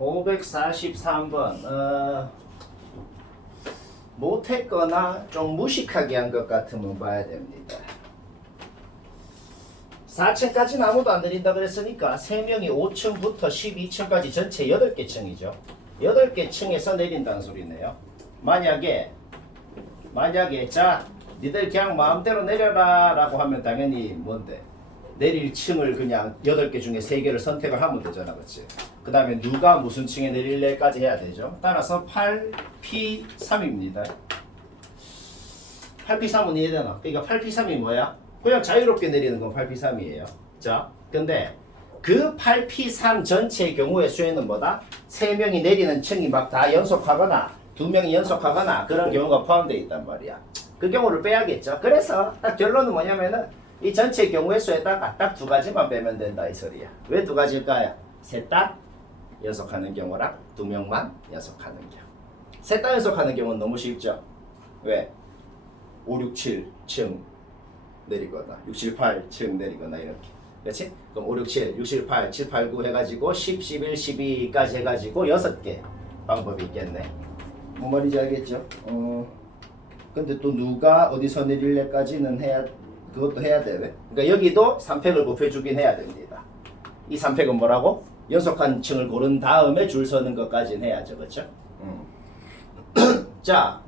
543번 못했거나 좀 무식하게 한 것 같으면 봐야 됩니다. 4층까지는 아무도 안 내린다 그랬으니까 3명이 5층부터 12층까지 전체 8개 층이죠. 8개 층에서 내린다는 소리네요. 만약에 자 니들 그냥 마음대로 내려라 라고 하면 당연히 뭔데 내릴 층을 그냥 8개 중에 3개를 선택을 하면 되잖아. 그치? 그 다음에 누가 무슨 층에 내릴래까지 해야 되죠. 따라서 8P3입니다 8P3은 이해되나? 그러니까 8P3이 뭐야? 그냥 자유롭게 내리는 건 8P3이에요. 자, 근데 그 8P3 전체의 경우의 수에는 뭐다? 3명이 내리는 층이 막 다 연속하거나 2명이 연속하거나 그런 경우가 포함되어 있단 말이야. 그 경우를 빼야겠죠. 그래서 딱 결론은 뭐냐면은 이 전체 경우의 수에다가 딱 2가지만 빼면 된다 이 소리야. 왜 2가지일까요? 셋 다 연속하는 경우랑 2명만 연속하는 경우. 셋 다 연속하는 경우는 너무 쉽죠. 왜? 5, 6, 7층 내리거나 6, 7, 8층 내리거나 이렇게. 그렇지? 그럼 5, 6, 7, 6, 7, 8, 7, 8, 9 해가지고 10, 11, 12까지 해가지고 6개 방법이 있겠네. 뭔 말인지 알겠죠? 근데 또 누가 어디서 내릴래까지는 그것도 해야 돼. 왜? 그러니까 여기도 3팩을 곱해주긴 해야 됩니다. 이 3팩은 뭐라고? 연속한 층을 고른 다음에 줄 서는 것까지는 해야죠. 그렇죠? 자,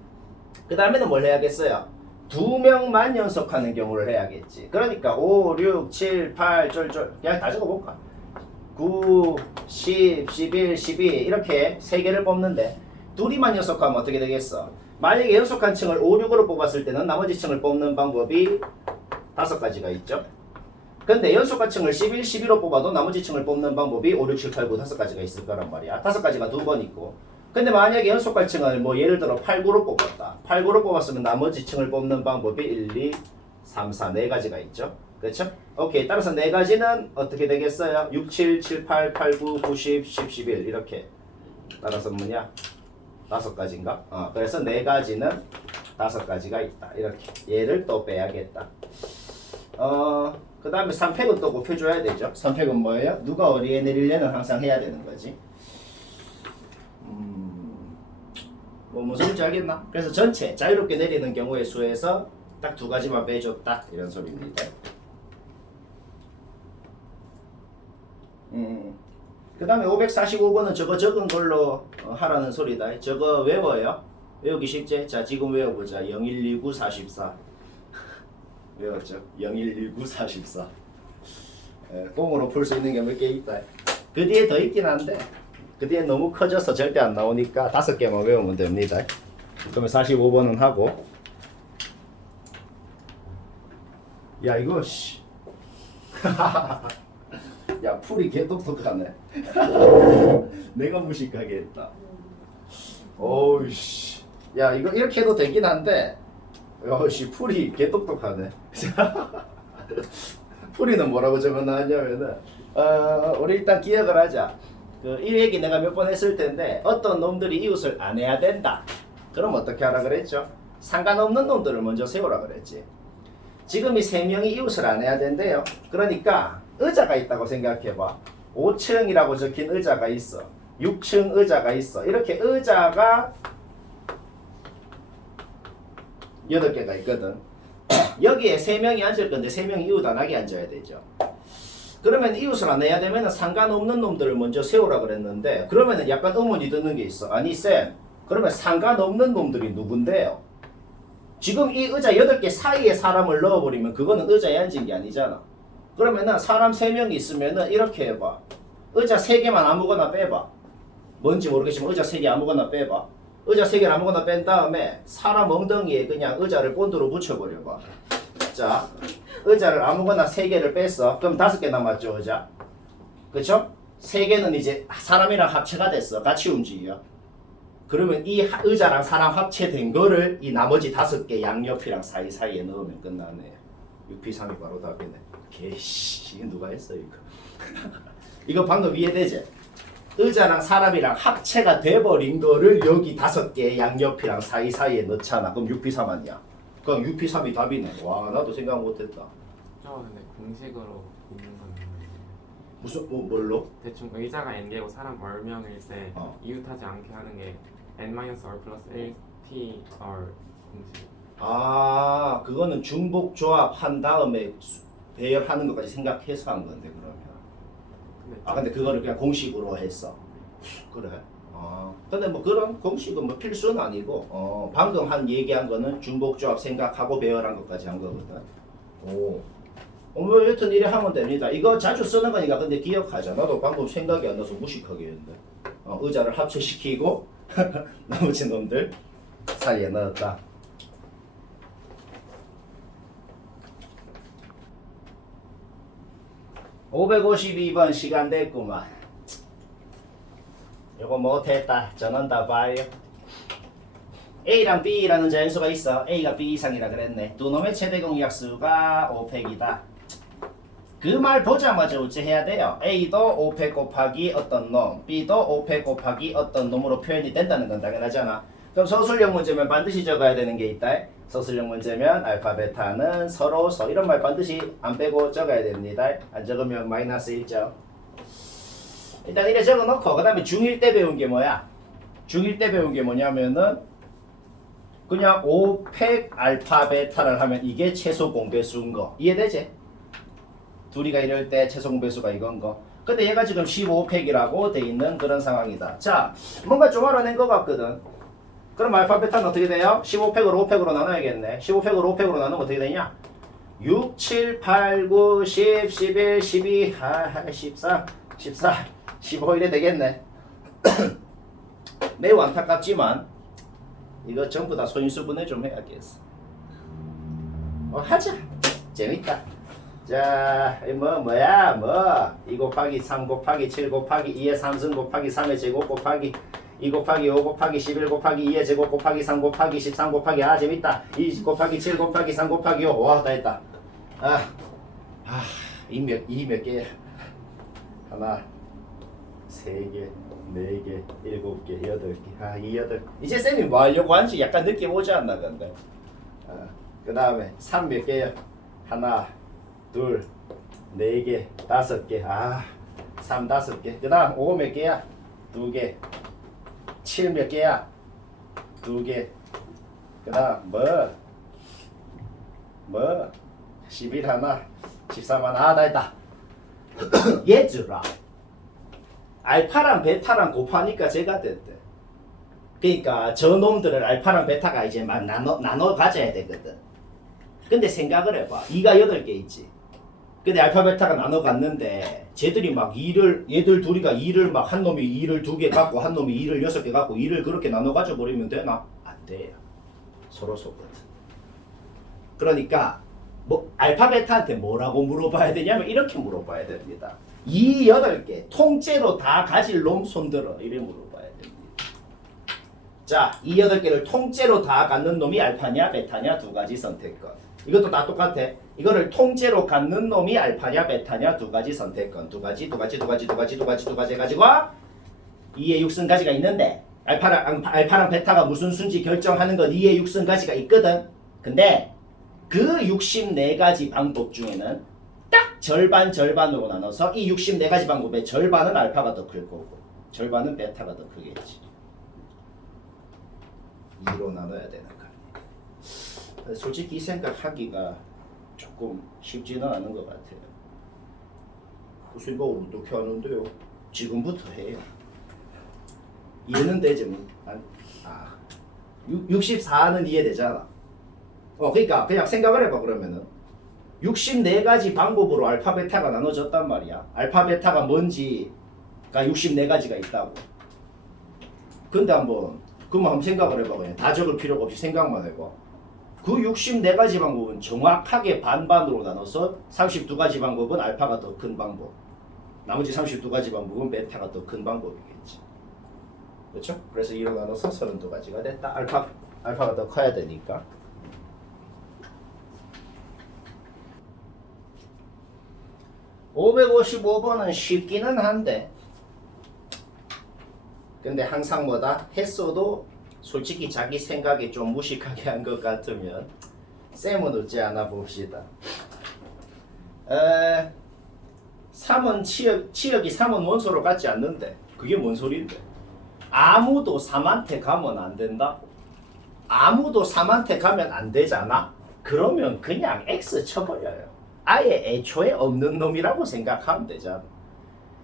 그 다음에는 뭘 해야겠어요? 2명만 연속하는 경우를 해야겠지. 그러니까 5, 6, 7, 8, 쫄쫄 그냥 다 적어볼까? 9, 10, 11, 12 이렇게 3개를 뽑는데 둘이만 연속하면 어떻게 되겠어? 만약에 연속한 층을 5, 6으로 뽑았을 때는 나머지 층을 뽑는 방법이 5가지가 있죠. 근데 연속한 층을 11, 12로 뽑아도 나머지 층을 뽑는 방법이 5, 6, 7, 8, 9 5가지가 있을 거란 말이야. 5가지가 2번 있고. 근데 만약에 연속한 층을 뭐 예를 들어 8, 9로 뽑았다. 8, 9로 뽑았으면 나머지 층을 뽑는 방법이 1, 2, 3, 4 4가지가 있죠. 그렇죠? 오케이. 따라서 4가지는 어떻게 되겠어요? 6, 7, 7, 8, 8, 9, 9, 10, 10, 11 이렇게. 따라서 뭐냐? 5가지인가? 그래서 4가지는 5가지가 있다. 이렇게. 얘를 또 빼야겠다. 그 다음에 3팩은 또 곱해줘야 되죠. 3팩은 뭐예요? 누가 어디에 내리려는 항상 해야 되는 거지. 뭐 무슨 말인지 알겠나? 그래서 전체 자유롭게 내리는 경우의 수에서 딱 2가지만 빼줬다. 이런 소리입니다. 그 다음에 545번은 저거 적은 걸로 하라는 소리다. 저거 외워요. 외우기 쉽지? 자, 지금 외워보자. 0119 44 외웠죠? 0119 44 꽁으로 풀 수 있는 게 몇 개 있다. 그 뒤에 더 있긴 한데 그 뒤에 너무 커져서 절대 안 나오니까 5개만 외우면 됩니다. 그러면 45번은 하고 야 이거 씨 야 풀이 개 똑똑하네. 내가 무식하게 했다. 어우씨 야 이거 이렇게 해도 되긴 한데 야씨 풀이 개 똑똑하네. 풀이는 뭐라고 적어놨냐면은 우리 일단 기억을 하자. 이 얘기 내가 몇 번 했을 텐데 어떤 놈들이 이웃을 안 해야 된다. 그럼 어떻게 하라 그랬죠? 상관없는 놈들을 먼저 세우라 그랬지. 지금 이 3명이 이웃을 안 해야 된대요. 그러니까 의자가 있다고 생각해봐. 5층이라고 적힌 의자가 있어. 6층 의자가 있어. 이렇게 의자가 8개가 있거든. 여기에 3명이 앉을 건데 3명이 이웃 안 하게 앉아야 되죠. 그러면 이웃을 안 해야 되면 상관없는 놈들을 먼저 세우라 그랬는데 그러면 약간 의문이 드는 게 있어. 아니 쌤 그러면 상관없는 놈들이 누군데요? 지금 이 의자 8개 사이에 사람을 넣어버리면 그거는 의자에 앉은 게 아니잖아. 그러면은 사람 3명이 있으면은 이렇게 해봐. 의자 3개만 아무거나 빼봐. 뭔지 모르겠지만 의자 3개 아무거나 빼봐. 의자 3개를 아무거나 뺀 다음에 사람 엉덩이에 그냥 의자를 본드로 붙여버려봐. 자, 의자를 아무거나 3개를 뺐어. 그럼 5개 남았죠, 의자. 그쵸? 3개는 이제 사람이랑 합체가 됐어. 같이 움직여. 그러면 이 의자랑 사람 합체된 거를 이 나머지 5개 양옆이랑 사이사이에 넣으면 끝나네. 6P3이 바로 답이네. 개씨, 이게 누가 했어, 이거. 이거 방금 이해되지? 의자랑 사람이랑 합체가 돼버린 거를 여기 5개 양옆이랑 사이사이에 넣잖아. 그럼 6P3 아니야? 그럼 6P3이 답이네. 와, 나도 생각 못했다. 근데 공식으로 있는 건 무슨 뭘로? 대충 의자가 n개고 사람 월명일 때 어. 이웃하지 않게 하는 게 n-r 플러스 1t r 공식. 아 그거는 중복 조합한 다음에 배열하는 것까지 생각해서 한 건데 그러면. 근데 그거를 그냥 공식으로 했어. 그래. 근데 뭐 그런 공식은 뭐 필수는 아니고 방금 얘기한 거는 중복 조합 생각하고 배열한 것까지 한 거거든. 뭐 여튼 이래 하면 됩니다. 이거 자주 쓰는 거니까 근데 기억하자. 나도 방금 생각이 안 나서 무식하게 했는데. 의자를 합체시키고 나머지 놈들 사이에 넣었다. (552번) 시간 됐구만. 요거 못했다. 전원 다 봐요. A랑 B라는 자연수가 있어. A가 B 이상이라 그랬네. 두 놈의 최대 공약수가 5팩이다. 그 말 보자마자 어찌해야 돼요? A도 5팩 곱하기 어떤 놈, B도 5팩 곱하기 어떤 놈으로 표현이 된다는 건 당연하잖아. 그럼 서술형 문제면 반드시 적어야 되는 게 있다. 서술형 문제면 알파, 베타는 서로서 이런 말 반드시 안 빼고 적어야 됩니다. 안 적으면 마이너스 1점. 일단 이래 적어놓고 그 다음에 중1 때 배운 게 뭐야? 중1 때 배운 게 뭐냐면은 그냥 5팩 알파, 베타를 하면 이게 최소 공배수인 거. 이해되지? 둘이가 이럴 때 최소 공배수가 이건 거. 근데 얘가 지금 15팩이라고 돼 있는 그런 상황이다. 자, 뭔가 좀 알아낸 것 같거든. 그럼 알파, 베타는 어떻게 돼요? 15팩으로 5팩으로 나눠야겠네. 15팩으로 5팩으로 나누면 어떻게 되냐? 6, 7, 8, 9, 10, 11, 12, 14, 14, 15 이래 되겠네. 매우 안타깝지만 이거 전부 다 소인수분해 좀 해야겠어. 하자. 재밌다. 자, 뭐야? 2 곱하기 3 곱하기 7 곱하기 2의 3승 곱하기 3의 제곱 곱하기 2 곱하기 5 곱하기 11 곱하기 2의 제곱 곱하기 3 곱하기 13 곱하기 재밌다. 2 곱하기 7 곱하기 3 곱하기 5. 와, 다 했다. 이 몇 개야? 하나, 3개, 4개, 7개, 8개. 이 8. 이제 쌤이 뭐 하려고 하는지 약간 느낌 오지 않나 근데. 그 다음에 3 몇 개야? 하나, 둘, 4개, 5개. 3 5개. 그 다음 5 몇 개야? 2개. 7 몇 개야? 2개. 그 다음 11 하나, 13 하나. 다 했다. 얘들아, 알파랑 베타랑 곱하니까 제가 됐대. 그러니까 저 놈들을 알파랑 베타가 이제 막 나눠 가져야 되거든. 근데 생각을 해봐. 2가 8개 있지. 근데 알파 베타가 나눠 갔는데 쟤들이 막 얘들 둘이가 2를 막 한 놈이 2를 2개 갖고 한 놈이 2를 6개 갖고 2를 그렇게 나눠 가져 버리면 되나? 안 돼요. 서로 속거든. 그러니까 알파 베타한테 뭐라고 물어봐야 되냐면 이렇게 물어봐야 됩니다. 이 8개 통째로 다 가질 놈 손들어. 이래 물어봐야 됩니다. 자, 이 8개를 통째로 다 갖는 놈이 알파냐 베타냐 두 가지 선택권. 이것도 다 똑같아. 이거를 통째로 갖는 놈이 알파냐 베타냐 두 가지 선택권. 두 가지 해가지고 2의 6승가지가 있는데 알파랑 베타가 무슨 수인지 결정하는 건 2의 6승가지가 있거든. 근데 그 64가지 방법 중에는 딱 절반으로 나눠서 이 64가지 방법의 절반은 알파가 더 클 거고 절반은 베타가 더 크겠지. 2로 나눠야 되는 거야. 솔직히 이 생각하기가 조금 쉽지는 않은 것 같아요. 그 생각을 어떻게 하는데요? 지금부터 해요. 이해는 되지 뭐. 64는 이해되잖아. 그러니까 그냥 생각을 해봐. 그러면은 64가지 방법으로 알파 베타가 나눠졌단 말이야. 알파 베타가 뭔지가 64가지가 있다고. 근데 그럼 생각을 해봐. 그냥 다 적을 필요가 없이 생각만 해봐. 그 64가지 방법은 정확하게 반반으로 나눠서 32가지 방법은 알파가 더 큰 방법, 나머지 32가지 방법은 베타가 더 큰 방법이겠지. 그렇죠? 그래서 2로 나눠서 32가지가 됐다. 알파가 더 커야 되니까. (555번은) 쉽기는 한데 근데 항상 했어도 솔직히 자기 생각에 좀 무식하게 한 것 같으면 쌤은 어찌 하나 봅시다. 3은 치역이 3은 원소로 같지 않는데 그게 뭔 소리인데? 아무도 3한테 가면 안 된다고. 아무도 3한테 가면 안 되잖아. 그러면 그냥 X 쳐버려요. 아예 애초에 없는 놈이라고 생각하면 되잖아.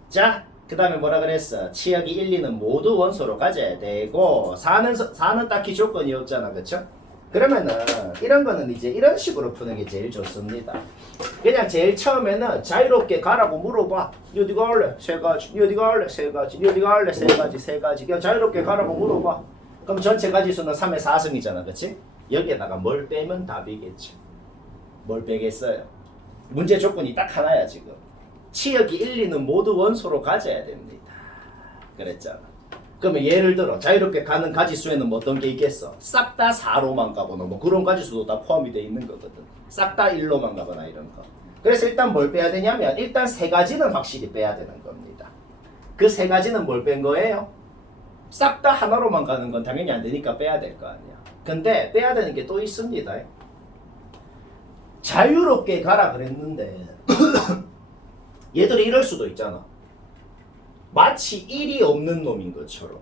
자, 그 다음에 뭐라 그랬어? 치역이 1, 2는 모두 원소로 가져야 되고 4는 딱히 조건이 없잖아. 그쵸? 그러면은 이런 거는 이제 이런 식으로 푸는 게 제일 좋습니다. 그냥 제일 처음에는 자유롭게 가라고 물어봐. 니 어디 갈래? 세 가지. 니 어디 갈래? 세 가지. 니 어디 갈래? 세 가지. 세 가지. 그냥 자유롭게 가라고 물어봐. 그럼 전체 가지수는 3의 4승이잖아. 그치? 여기에다가 뭘 빼면 답이겠지. 뭘 빼겠어요? 문제 조건이 딱 하나야 지금. 치역이 1, 2는 모두 원소로 가져야 됩니다. 그랬잖아. 그러면 예를 들어 자유롭게 가는 가지수에는 뭐 어떤 게 있겠어? 싹 다 4로만 가거나 뭐 그런 가지수도 다 포함이 돼 있는 거거든. 싹 다 1로만 가거나 이런 거. 그래서 일단 뭘 빼야 되냐면 일단 세 가지는 확실히 빼야 되는 겁니다. 그 세 가지는 뭘 뺀 거예요? 싹 다 하나로만 가는 건 당연히 안 되니까 빼야 될 거 아니야. 근데 빼야 되는 게 또 있습니다. 자유롭게 가라 그랬는데 얘들이 이럴 수도 있잖아. 마치 1이 없는 놈인 것처럼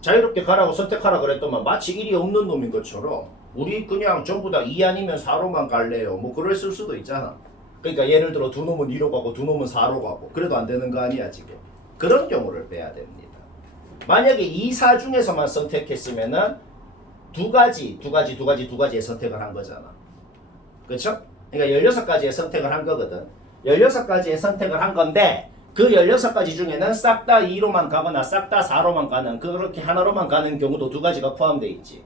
자유롭게 가라고 선택하라 그랬더만 마치 1이 없는 놈인 것처럼 우리 그냥 전부 다 2 아니면 4로만 갈래요. 뭐 그랬을 수도 있잖아. 그러니까 예를 들어 두 놈은 2로 가고 두 놈은 4로 가고 그래도 안 되는 거 아니야 지금. 그런 경우를 빼야 됩니다. 만약에 2, 4 중에서만 선택했으면은 두 가지의 선택을 한 거잖아. 그렇죠? 그러니까 16가지의 선택을 한 거거든. 16가지의 선택을 한 건데 그 16가지 중에는 싹 다 2로만 가거나 싹 다 4로만 가는 그렇게 하나로만 가는 경우도 두 가지가 포함되어 있지.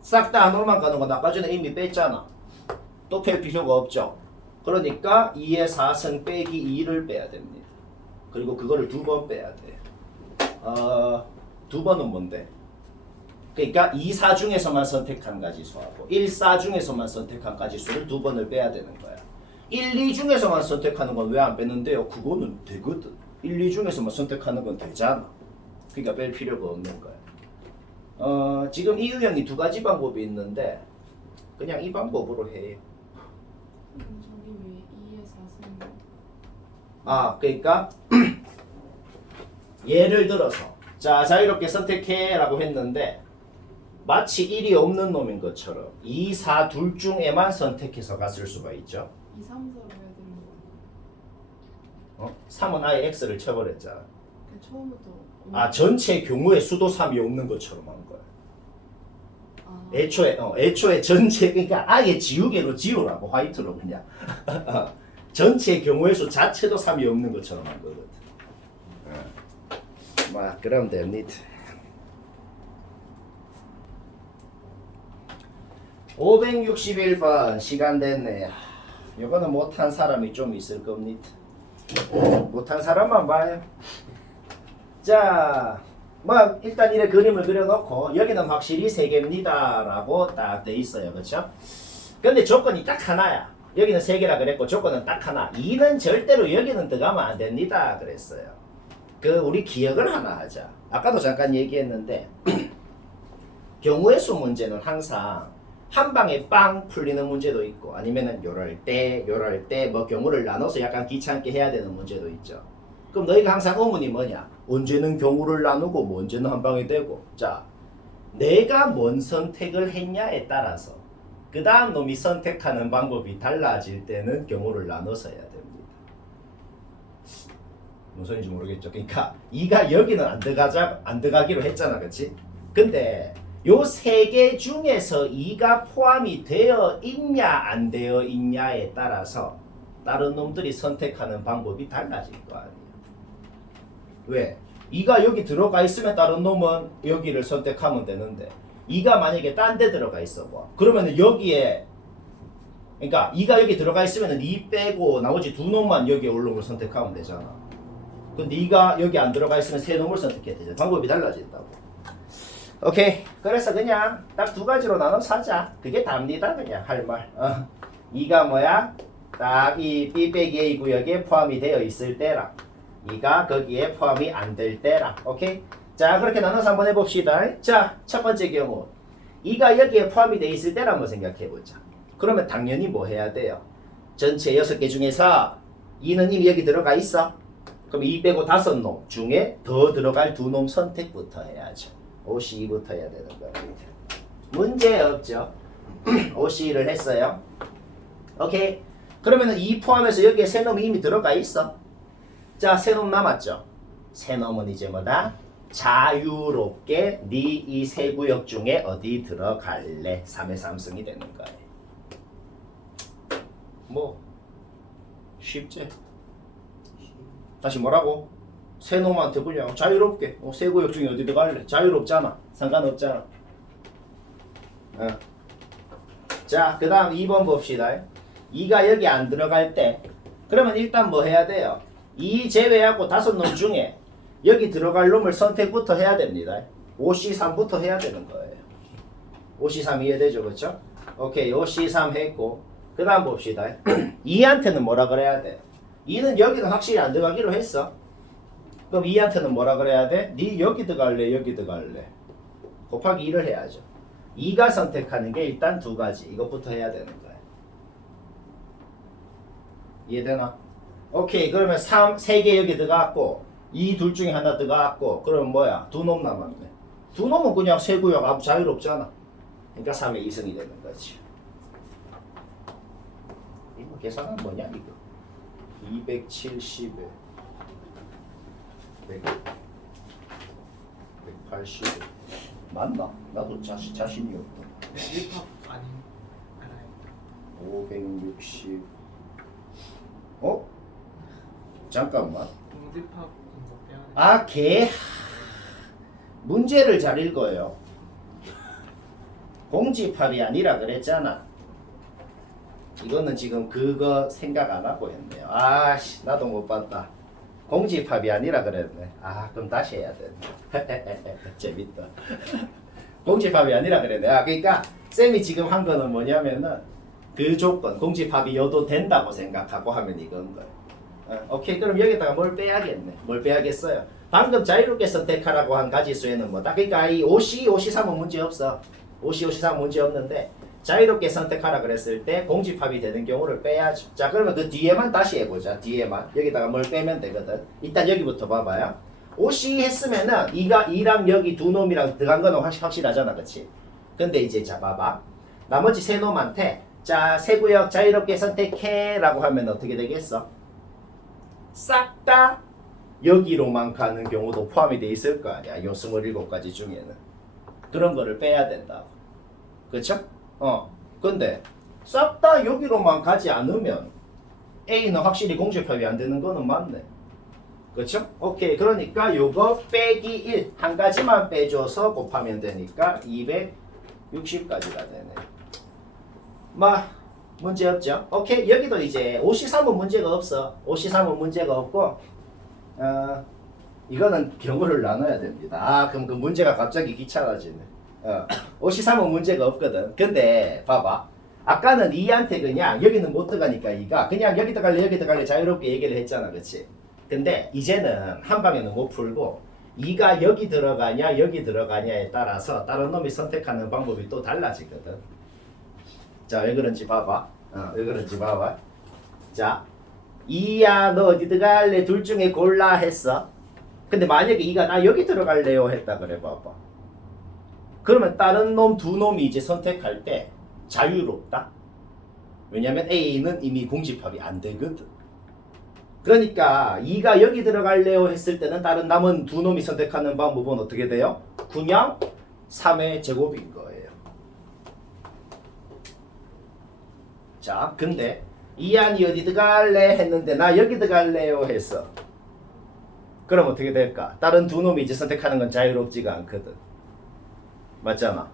싹 다 하나로만 가는 건 아까 전에 이미 뺐잖아. 또 뺄 필요가 없죠. 그러니까 2의 4승 빼기 2를 빼야 됩니다. 그리고 그거를 두 번 빼야 돼. 두 번은 뭔데? 그러니까 2, 4 중에서만 선택한 가지수하고 1, 4 중에서만 선택한 가지수를 두 번을 빼야 되는 거야. 1, 2 중에서만 선택하는 건 왜 안 빼는데요? 그거는 되거든. 1, 2 중에서만 선택하는 건 되잖아. 그러니까 뺄 필요가 없는 거야. 지금 이 유형이 두 가지 방법이 있는데 그냥 이 방법으로 해요. 저기 왜 2에 4승? 그러니까 예를 들어서 자 자유롭게 선택해 라고 했는데 마치 1이 없는 놈인 것처럼 2, 4 둘 중에만 선택해서 갔을 수가 있죠. 2, 3, 4로 해야 되는 거 3은 아예 X를 쳐버렸잖아. 그 처음부터 전체 경우에 수도 3이 없는 것처럼 한 거야. 아, 애초에 전체 그러니까 아예 지우개로 지우라고 화이트로 그냥 전체 경우의 수 자체도 3이 없는 것처럼 한 거거든. 그럼 됩니다. 561번 시간 됐네. 이거는 못한 사람이 좀 있을 겁니다. 못한 사람만 봐요. 자, 일단 이래 그림을 그려놓고 여기는 확실히 3개입니다 라고 딱 돼 있어요. 그렇죠? 근데 조건이 딱 하나야. 여기는 3개라 그랬고 조건은 딱 하나. 2는 절대로 여기는 들어가면 안 됩니다 그랬어요. 우리 기억을 하나 하자. 아까도 잠깐 얘기했는데 경우의 수 문제는 항상 한 방에 빵 풀리는 문제도 있고 아니면은 요럴 때 뭐 경우를 나눠서 약간 귀찮게 해야 되는 문제도 있죠. 그럼 너희가 항상 의문이 뭐냐? 언제는 경우를 나누고 뭐 언제는 한 방에 되고. 자, 내가 뭔 선택을 했냐에 따라서 그 다음 놈이 선택하는 방법이 달라질 때는 경우를 나눠서 해야 됩니다. 무슨 소리인지 모르겠죠. 그러니까 2가 여기는 안 들어가기로 했잖아. 그치? 근데 요 3개 중에서 2가 포함이 되어 있냐 안 되어 있냐에 따라서 다른 놈들이 선택하는 방법이 달라질 거 아니에요. 왜? 2가 여기 들어가 있으면 다른 놈은 여기를 선택하면 되는데 2가 만약에 딴 데 들어가 있어 봐. 그러면은 여기에 그러니까 2가 여기 들어가 있으면은 2 빼고 나머지 두 놈만 여기에 올 놈을 선택하면 되잖아. 근데 2가 여기 안 들어가 있으면 세 놈을 선택해야 되잖아. 방법이 달라진다고. 오케이. 그래서 그냥 딱 두 가지로 나눠서 하자. 그게 답니다. 그냥 할 말. 2가 뭐야? 딱 이 B 빼기 A 구역에 포함이 되어 있을 때랑 2가 거기에 포함이 안 될 때랑. 오케이? 자, 그렇게 나눠서 한번 해봅시다. 자, 첫 번째 경우 2가 여기에 포함이 되어 있을 때를 한번 생각해보자. 그러면 당연히 뭐 해야 돼요? 전체 6개 중에서 2는 이미 여기 들어가 있어. 그럼 2 빼고 5놈 중에 더 들어갈 2놈 선택부터 해야죠. OC2부터 해야 되는 겁니다. 문제 없죠. OC2를 했어요. 오케이. 그러면은 2 포함해서 여기에 세 놈이 이미 들어가 있어. 자, 세 놈 남았죠. 세 놈은 이제 뭐다? 자유롭게 네 이 세 구역 중에 어디 들어갈래? 3의 3승이 되는 거예요. 뭐 쉽지? 다시 뭐라고? 세 놈한테 그냥 자유롭게 세 구역 중에 어디 들어갈래? 자유롭잖아. 상관없잖아. 자, 그 다음 2번 봅시다. 2가 여기 안 들어갈 때 그러면 일단 뭐 해야 돼요? 2 제외하고 5놈 중에 여기 들어갈 놈을 선택부터 해야 됩니다. OC3부터 해야 되는 거예요. OC3 이해되죠? 그렇죠? 오케이. OC3 했고 그 다음 봅시다. 2한테는 뭐라 그래야 돼? 2는 여기는 확실히 안 들어가기로 했어. 그럼 2한테는 뭐라 그래야 돼? 네 여기 들어갈래? 여기 들어갈래? 곱하기 2를 해야죠. 2가 선택하는 게 일단 두 가지. 이것부터 해야 되는 거야. 이해되나? 오케이. 그러면 3개 여기 들어갔고 2 둘 중에 하나 들어갔고 그러면 뭐야? 2놈 남았네. 2놈은 그냥 세 구역 아주 자유롭잖아. 그러니까 3의 2승이 되는 거지. 이거 계산은 뭐냐 이거? 270에 180 맞나? 나도 자신이 없다. 1팝 아닌 알아요. 560 어? 잠깐만. 공집합인 거 빼야 돼. 아, 개. 문제를 잘 읽어요. 공집합이 아니라 그랬잖아. 이거는 지금 그거 생각 안 하고 했네요. 아씨, 나도 못 봤다. 공집합이 아니라 그랬네. 아, 그럼 다시 해야 되네. 재밌다. 공집합이 아니라 그랬네. 아, 그러니까 쌤이 지금 한 거는 뭐냐면은 그 조건, 공집합이어도 된다고 생각하고 하면 이건 거예요. 오케이. 그럼 여기다가 뭘 빼야겠네. 뭘 빼야겠어요? 방금 자유롭게 선택하라고 한 가지수에는 뭐다? 그러니까 이 OC, OC3은 문제 없어. OC, OC3은 문제 없는데 자유롭게 선택하라 그랬을 때 공집합이 되는 경우를 빼야죠. 자, 그러면 그 뒤에만 다시 해보자. 뒤에만. 여기다가 뭘 빼면 되거든. 일단 여기부터 봐봐요. OC 했으면은 2랑 여기 두 놈이랑 들어간 거는 확실하잖아. 그치? 근데 이제 자, 봐봐. 나머지 세 놈한테 자, 세 구역 자유롭게 선택해 라고 하면 어떻게 되겠어? 싹 다 여기로만 가는 경우도 포함이 돼 있을 거 아니야. 요 27가지 중에는. 그런 거를 빼야 된다고. 그쵸? 근데 싹 다 여기로만 가지 않으면 A는 확실히 공집합이 안 되는 거는 맞네. 그쵸? 오케이. 그러니까 요거 빼기 1 한 가지만 빼줘서 곱하면 되니까 260까지가 되네. 문제 없죠? 오케이. 여기도 이제 53은 문제가 없어. 53은 문제가 없고 이거는 경우를 나눠야 됩니다. 아, 그럼 그 문제가 갑자기 귀찮아지네. 53은 문제가 없거든. 근데 봐봐. 아까는 2한테 그냥 여기는 못 들어가니까 2가 그냥 여기 들어갈래 여기 들어갈래 자유롭게 얘기를 했잖아. 그치? 근데 이제는 한 방에는 못 풀고 2가 여기 들어가냐 여기 들어가냐에 따라서 다른 놈이 선택하는 방법이 또 달라지거든. 자, 왜 그런지 봐봐. 왜 그런지 봐봐. 자, 2야 너 어디 들어갈래 둘 중에 골라 했어. 근데 만약에 2가 나 여기 들어갈래요 했다 그래 봐봐. 그러면 다른 놈 두 놈이 이제 선택할 때 자유롭다. 왜냐면 A는 이미 공집합이 안 되거든. 그러니까 2가 여기 들어갈래요 했을 때는 다른 남은 두 놈이 선택하는 방법은 어떻게 돼요? 그냥 3의 제곱인 거예요. 자, 근데 이한이 어디 들어갈래 했는데 나 여기 들어갈래요 했어. 그럼 어떻게 될까? 다른 두 놈이 이제 선택하는 건 자유롭지가 않거든. 맞잖아.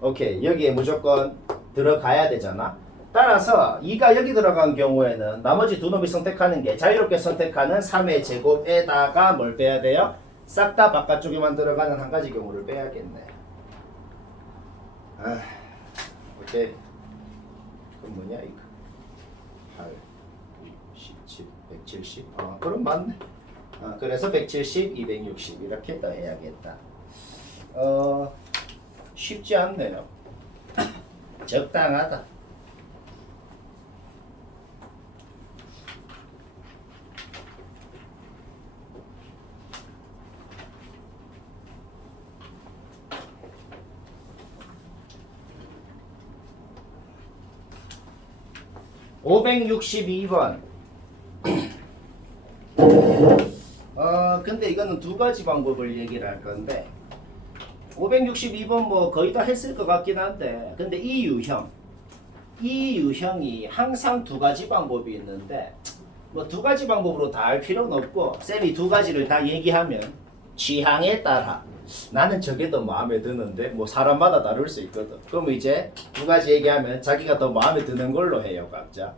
오케이. 여기에 무조건 들어가야 되잖아. 따라서 2가 여기 들어간 경우에는 나머지 두 놈이 선택하는 게 자유롭게 선택하는 3의 제곱에다가 뭘 빼야 돼요? 싹 다 바깥쪽에만 들어가는 한 가지 경우를 빼야겠네. 오케이. 그럼 뭐냐 이거? 8, 17, 170. 그럼 맞네. 그래서 170, 260 이렇게 더해야겠다. 쉽지 않네요. 적당하다. 562번. 근데 이거는 두 가지 방법을 얘기를 할 건데 562번 뭐 거의 다 했을 것 같긴 한데 근데 이 유형이 항상 두 가지 방법이 있는데 뭐 두 가지 방법으로 다 할 필요는 없고 쌤이 두 가지를 다 얘기하면 취향에 따라 나는 저게 더 마음에 드는데 뭐 사람마다 다를 수 있거든. 그럼 이제 두 가지 얘기하면 자기가 더 마음에 드는 걸로 해요 각자.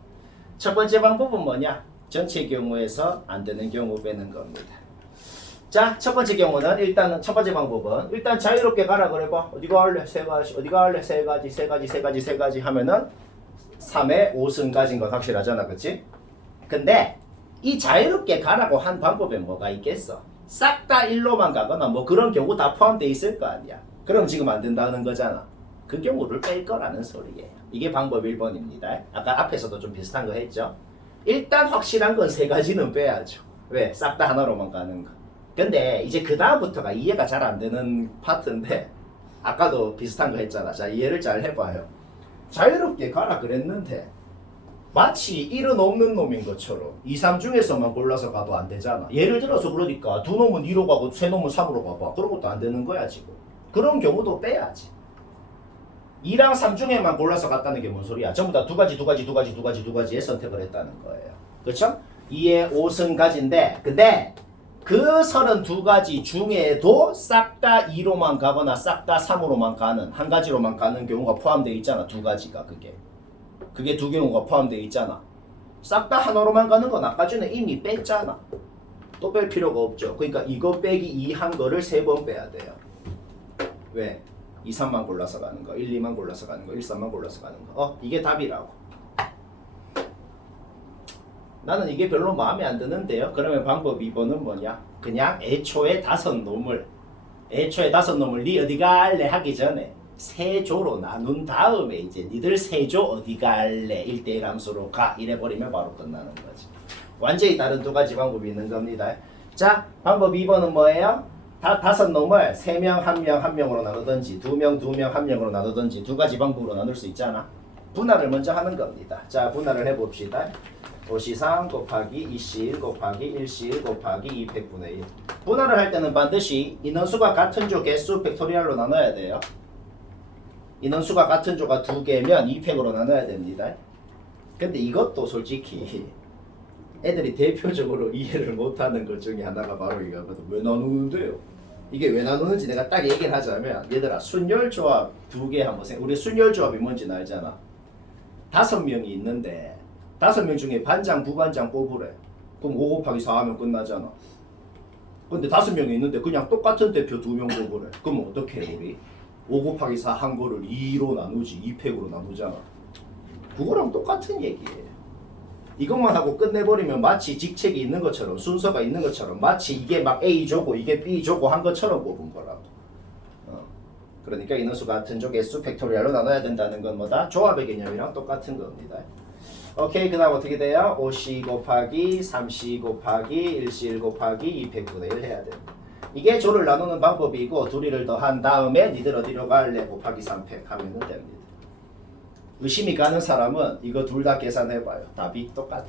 첫 번째 방법은 뭐냐? 전체 경우에서 안 되는 경우 빼는 겁니다. 자, 첫 번째 경우는 일단은 첫 번째 방법은 일단 자유롭게 가라 그래봐. 어디가 할래? 세 가지. 어디가 할래? 세 가지 하면은 3에 5승까지인 건 확실하잖아, 그렇지? 근데 이 자유롭게 가라고 한 방법에 뭐가 있겠어? 싹 다 일로만 가거나 뭐 그런 경우 다 포함되어 있을 거 아니야. 그럼 지금 안 된다는 거잖아. 그 경우를 뺄 거라는 소리예요. 이게 방법 1번입니다. 아까 앞에서도 좀 비슷한 거 했죠? 일단 확실한 건 세 가지는 빼야죠. 왜? 싹 다 하나로만 가는 거. 근데 이제 그 다음부터가 이해가 잘 안 되는 파트인데 아까도 비슷한 거 했잖아. 자, 이해를 잘 해봐요. 자유롭게 가라 그랬는데 마치 일은 없는 놈인 것처럼 2, 3 중에서만 골라서 가도 안 되잖아. 예를 들어서 그러니까 두 놈은 2로 가고 세 놈은 3으로 가봐. 그런 것도 안 되는 거야 지금. 그런 경우도 빼야지. 2랑 3 중에만 골라서 갔다는 게 뭔 소리야? 전부 다 두 가지의 선택을 했다는 거예요. 그렇죠? 2에 5승까지인데 근데 그 32가지 중에도 싹 다 2로만 가거나 싹 다 3으로만 가는 한 가지로만 가는 경우가 포함되어 있잖아. 두 가지가 그게 두 경우가 포함되어 있잖아. 싹 다 하나로만 가는 건 아까 전에 이미 뺐잖아. 또 뺄 필요가 없죠. 그러니까 이거 빼기 2 한 거를 3번 빼야 돼요. 왜? 2, 3만 골라서 가는 거, 1, 2만 골라서 가는 거, 1, 3만 골라서 가는 거. 이게 답이라고. 나는 이게 별로 마음에 안 드는데요. 그러면 방법 2번은 뭐냐? 그냥 애초에 5놈을 니 어디 갈래 하기 전에 세 조로 나눈 다음에 이제 니들 세 조 어디 갈래 1대1 함수로 가 이래버리면 바로 끝나는 거지. 완전히 다른 두 가지 방법이 있는 겁니다. 자, 방법 2번은 뭐예요? 다 5놈을 3명, 1명, 1명으로 나누든지 2명, 2명, 1명으로 나누든지 두 가지 방법으로 나눌 수 있잖아. 분할을 먼저 하는 겁니다. 자, 분할을 해봅시다. 5C3 곱하기 2C1 곱하기 1C1 곱하기 200분의 1. 분할을 할 때는 반드시 인원수가 같은 조 개수 팩토리얼로 나눠야 돼요. 인원수가 같은 조가 2개면 2팩으로 나눠야 됩니다. 근데 이것도 솔직히 애들이 대표적으로 이해를 못하는 것 중에 하나가 바로 이거거든. 왜 나누는데요? 이게 왜 나누는지 내가 딱 얘기를 하자면 얘들아 순열조합 2개 한번 우리 순열조합이 뭔지 알잖아. 5명이 있는데 5명 중에 반장, 부반장 뽑으래. 그럼 5 곱하기 4 하면 끝나잖아. 근데 5명이 있는데 그냥 똑같은 대표 2명 뽑으래. 그럼 어떻게 해 우리? 5 곱하기 4 한 거를 2로 나누지 2팩으로 나누잖아. 그거랑 똑같은 얘기예요. 이것만 하고 끝내버리면 마치 직책이 있는 것처럼 순서가 있는 것처럼 마치 이게 막 A조고 이게 B조고 한 것처럼 뽑은 거라고. 그러니까 인원수 같은 조 개수 팩토리얼로 나눠야 된다는 건 뭐다? 조합의 개념이랑 똑같은 겁니다. 오케이, 그 다음 어떻게 돼요? 5C 곱하기 3C 곱하기 1C1 곱하기 200분의 1 해야 됩니다. 이게 조를 나누는 방법이고 둘이를 더한 다음에 니들 어디로 갈래? 곱하기 3팩 하면 됩니다. 의심이 가는 사람은 이거 둘 다 계산해봐요. 답이 똑같아.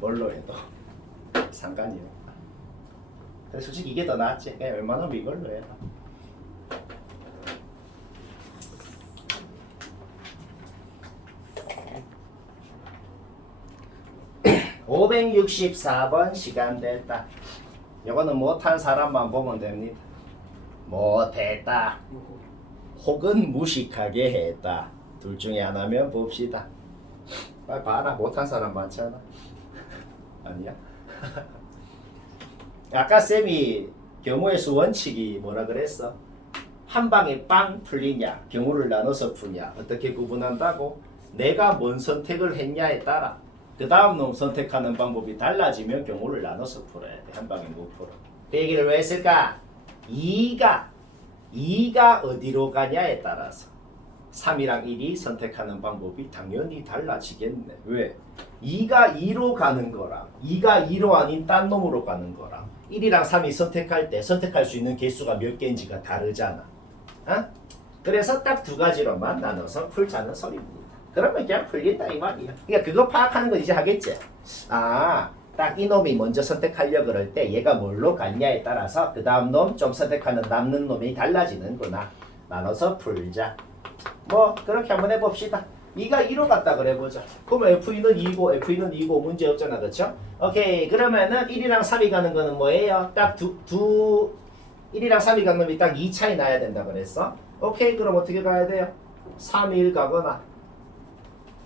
뭘로 해도 상관이 없다. 근데 솔직히 이게 더 낫지. 그냥 웬만하면 이걸로 해라. (564번) 시간 됐다. 이거는 못한 사람만 보면 됩니다. 못했다 혹은 무식하게 했다. 둘 중에 하나면 봅시다. 빨리 봐라. 못한 사람 많잖아. 아니야? 아까 쌤이 경우의 수 원칙이 뭐라 그랬어? 한 방에 빵 풀리냐 경우를 나눠서 푸냐 어떻게 구분한다고? 내가 뭔 선택을 했냐에 따라 그 다음 놈 선택하는 방법이 달라지면 경우를 나눠서 풀어야 돼. 한 방에 못 풀어. 그 얘기를 왜 했을까? 2가 어디로 가냐에 따라서 3이랑 1이 선택하는 방법이 당연히 달라지겠네. 왜? 2가 2로 가는 거랑 2가 2로 아닌 딴 놈으로 가는 거랑 1이랑 3이 선택할 때 선택할 수 있는 개수가 몇 개인지가 다르잖아. 그래서 딱 두 가지로만 나눠서 풀자는 소리입니다. 그러면 그냥 풀린다 이 말이야. 그러니까 그거 파악하는 거 이제 하겠지. 아, 딱 이놈이 먼저 선택하려 그럴 때 얘가 뭘로 갔냐에 따라서 그 다음 놈 좀 선택하는 남는 놈이 달라지는구나. 나눠서 풀자. 뭐 그렇게 한번 해봅시다. 2가 2로 갔다 그래보자. 그럼 F는 2고 F는 2고 문제 없잖아. 그쵸? 오케이. 그러면은 1이랑 3이 가는 거는 뭐예요? 딱 1이랑 3이 가는 놈이 딱 2 차이 나야 된다 그랬어. 오케이. 그럼 어떻게 가야 돼요? 3, 1 가거나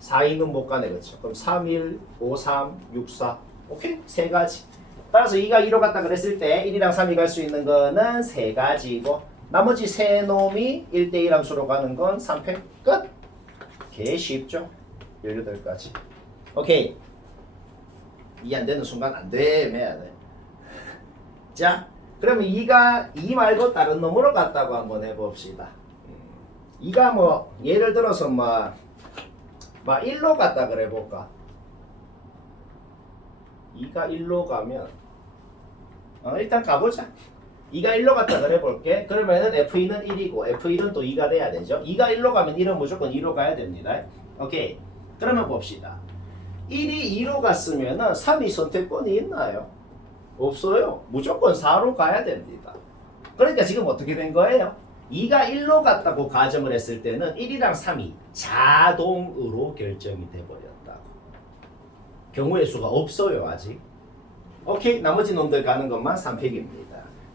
4, 2는 못 가네. 그쵸? 그럼 3, 1, 5, 3, 6, 4. 오케이. 세 가지. 따라서 2가 2로 갔다 그랬을 때 1이랑 3이 갈 수 있는 거는 세 가지고 나머지 세 놈이 1대1 함수로 가는 건 3패 끝. 개 쉽죠? 18가지. 오케이. 이 안 되는 순간 안 돼. 해야 돼. 자, 그러면 2가 2 말고 다른 놈으로 갔다고 한번 해봅시다. 2가 뭐 예를 들어서 막 1로 갔다 그래 볼까? 2가 1로 가면 일단 가보자. 2가 1로 갔다 그래 볼게. 그러면은 F2는 1이고 F1은 또 2가 돼야 되죠. 2가 1로 가면 1은 무조건 2로 가야 됩니다. 오케이. 그러면 봅시다. 1이 2로 갔으면은 3이 선택권이 있나요? 없어요. 무조건 4로 가야 됩니다. 그러니까 지금 어떻게 된 거예요? 2가 1로 갔다고 가정을 했을 때는 1이랑 3이 자동으로 결정이 돼버렸다고. 경우의 수가 없어요 아직. 오케이. 나머지 놈들 가는 것만 3팩입니다.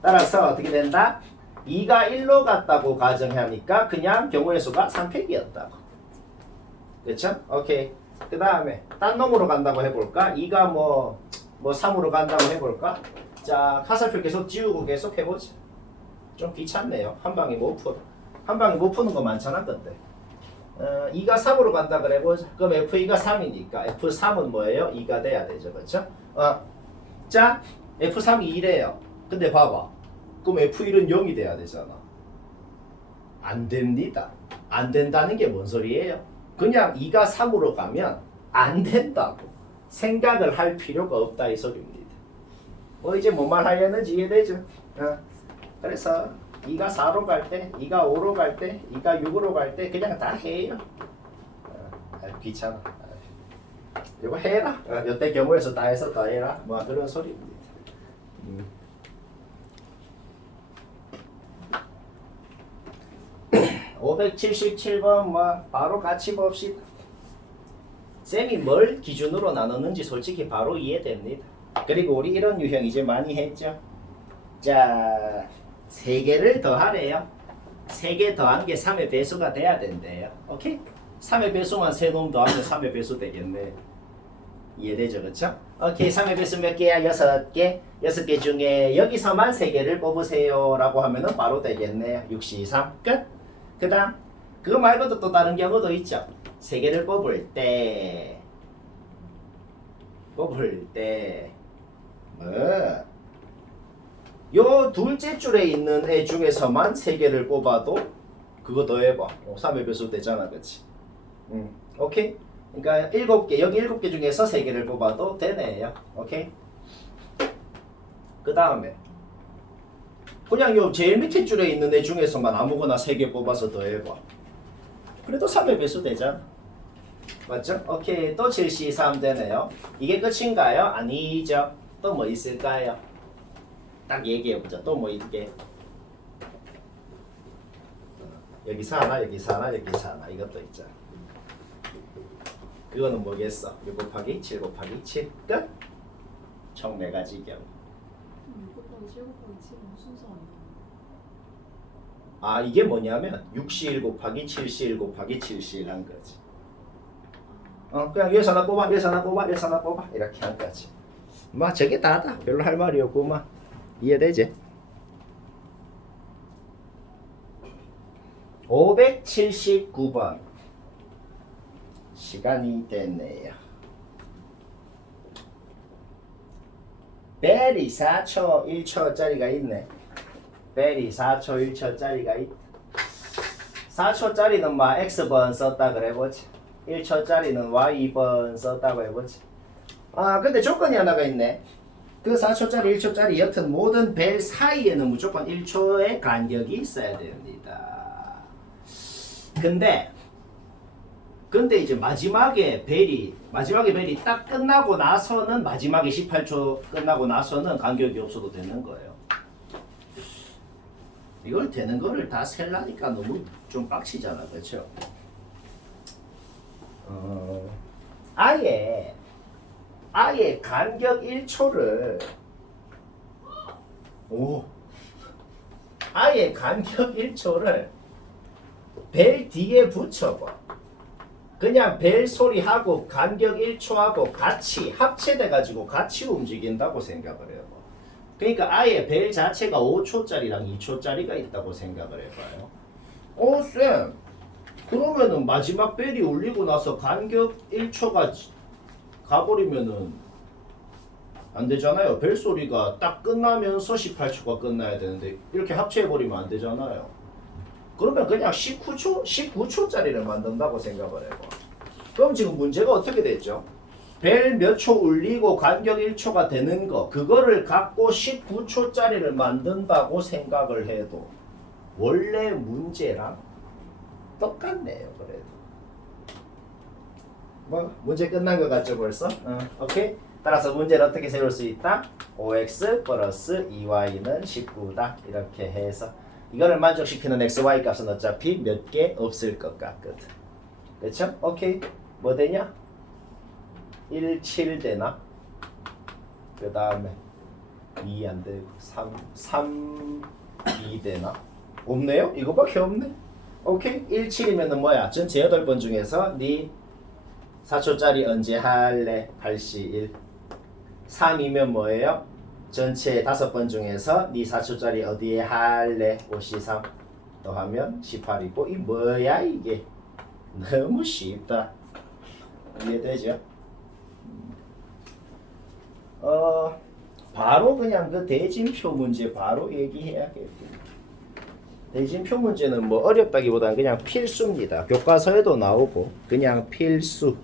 따라서 어떻게 된다? 2가 1로 갔다고 가정하니까 그냥 경우의 수가 3팩이었다고. 그쵸? 오케이. 그 다음에 딴 놈으로 간다고 해볼까? 2가 뭐 3으로 간다고 해볼까? 자, 화살표 계속 지우고 계속 해보자. 좀 귀찮네요. 한 방에 못 풀어. 한 방에 못 푸는 거 많잖아 근데. 2가 3으로 간다 그래 보자. 그럼 F2가 3이니까 F3은 뭐예요? 2가 돼야 되죠. 그쵸? 자, F3이 2래요. 근데 봐봐. 그럼 F1은 0이 돼야 되잖아. 안 됩니다. 안 된다는 게 뭔 소리예요? 그냥 2가 3으로 가면 안 된다고. 생각을 할 필요가 없다 이 소리입니다. 뭐 이제 뭔 말 하려는지 이해되죠? 그래서 2가 4로 갈 때, 2가 5로 갈 때, 2가 6으로 갈 때 그냥 다 해요. 귀찮아. 이거 해라. 이때 경우에서 다 해서 다 해라. 뭐 그런 소리입니다. 577번 뭐 바로 같이 봅시다. 쌤이 뭘 기준으로 나눴는지 솔직히 바로 이해됩니다. 그리고 우리 이런 유형 이제 많이 했죠. 자, 3개를 더하래요. 3개 더한 게 3의 배수가 돼야 된대요. 오케이? 3의 배수만 3놈 더하면 3의 배수 되겠네. 이해되죠? 그쵸? 오케이. 3의 배수 몇 개야? 6개. 6개 중에 여기서만 3개를 뽑으세요 라고 하면은 바로 되겠네요. 6, 2, 3 끝. 그 다음 그거 말고도 또 다른 경우도 있죠. 3개를 뽑을 때 요 둘째 줄에 있는 애 중에서만 3개를 뽑아도 그거 더해봐. 3의 배수 되잖아. 그치? 오케이? 그러니까 7개, 여기 7개 중에서 3개를 뽑아도 되네요. 오케이? 그 다음에 그냥 요 제일 밑에 줄에 있는 애 중에서만 아무거나 3개 뽑아서 더해봐. 그래도 3의 배수 되잖아. 맞죠? 오케이. 또 7, 3 되네요. 이게 끝인가요? 아니죠. 또 뭐 있을까요? 딱 얘기해보자. 또 뭐 있게? 여기서 하나, 여기서 하나, 여기서 하나. 이것도 있잖아. 그거는 뭐겠어? 6 곱하기 7 곱하기 7 끝? 총 4가지 경우. 6 곱하기 7 곱하기 7은 순서 아니야? 아, 이게 뭐냐면 6C1 곱하기 7C1 곱하기 7C1 한 거지. 그냥 여기서 하나 뽑아, 여기서 하나 뽑아, 여기서 하나 뽑아 이렇게 한 거지. 뭐 저게 다다. 별로 할 말이 없구만. 이해되지? 579번 시간이 됐네요. 벨이 4초 1초짜리가 있네. 벨이 4초 1초짜리가 있다. 4초짜리는 막 X번 썼다 그래보지. 1초짜리는 Y번 썼다고 해보지. 근데 조건이 하나가 있네. 그 4초짜리 1초짜리 여튼 모든 벨 사이에는 무조건 1초의 간격이 있어야 됩니다. 근데 근데 이제 마지막에 벨이 딱 끝나고 나서는 마지막에 18초 끝나고 나서는 간격이 없어도 되는 거예요. 이걸 되는 거를 다 셀라니까 너무 좀 빡치잖아, 그렇죠? 아예 간격 1초를 아예 간격 1초를 벨 뒤에 붙여봐. 그냥 벨 소리하고 간격 1초하고 같이 합체돼가지고 같이 움직인다고 생각을 해요. 그러니까 아예 벨 자체가 5초짜리랑 2초짜리가 있다고 생각을 해봐요. 쌤, 그러면은 마지막 벨이 울리고 나서 간격 1초가 가버리면은 안 되잖아요. 벨 소리가 딱 끝나면서 18초가 끝나야 되는데 이렇게 합체해버리면 안 되잖아요. 그러면 그냥 19초짜리를 만든다고 생각을 해봐. 그럼 지금 문제가 어떻게 됐죠? 벨 몇 초 울리고 간격 1초가 되는 거 그거를 갖고 19초짜리를 만든다고 생각을 해도 원래 문제랑 똑같네요. 그래도 뭐 문제 끝난 것 같죠 벌써? 오케이? 따라서 문제를 어떻게 세울 수 있다? 5x 플러스 2y는 19다 이렇게 해서 이거를 만족시키는 x, y 값은 어차피 몇 개 없을 것 같거든. 그렇죠? 오케이. 뭐 되냐? 1, 7 되나? 그 다음에 2 안 되고 3, 2 되나? 없네요? 이거밖에 없네. 오케이. 1, 7이면은 뭐야? 전체 8번 중에서 네 4초짜리 언제 할래? 8시 1. 3이면 뭐예요? 전체 5번 중에서 네 4초짜리 어디에 할래? 5시 3 더하면 18이고 이 뭐야 이게? 너무 쉽다. 이해되죠? 바로 그냥 그 대진표 문제 바로 얘기해야겠고 대진표 문제는 뭐 어렵다기보다는 그냥 필수입니다. 교과서에도 나오고 그냥 필수.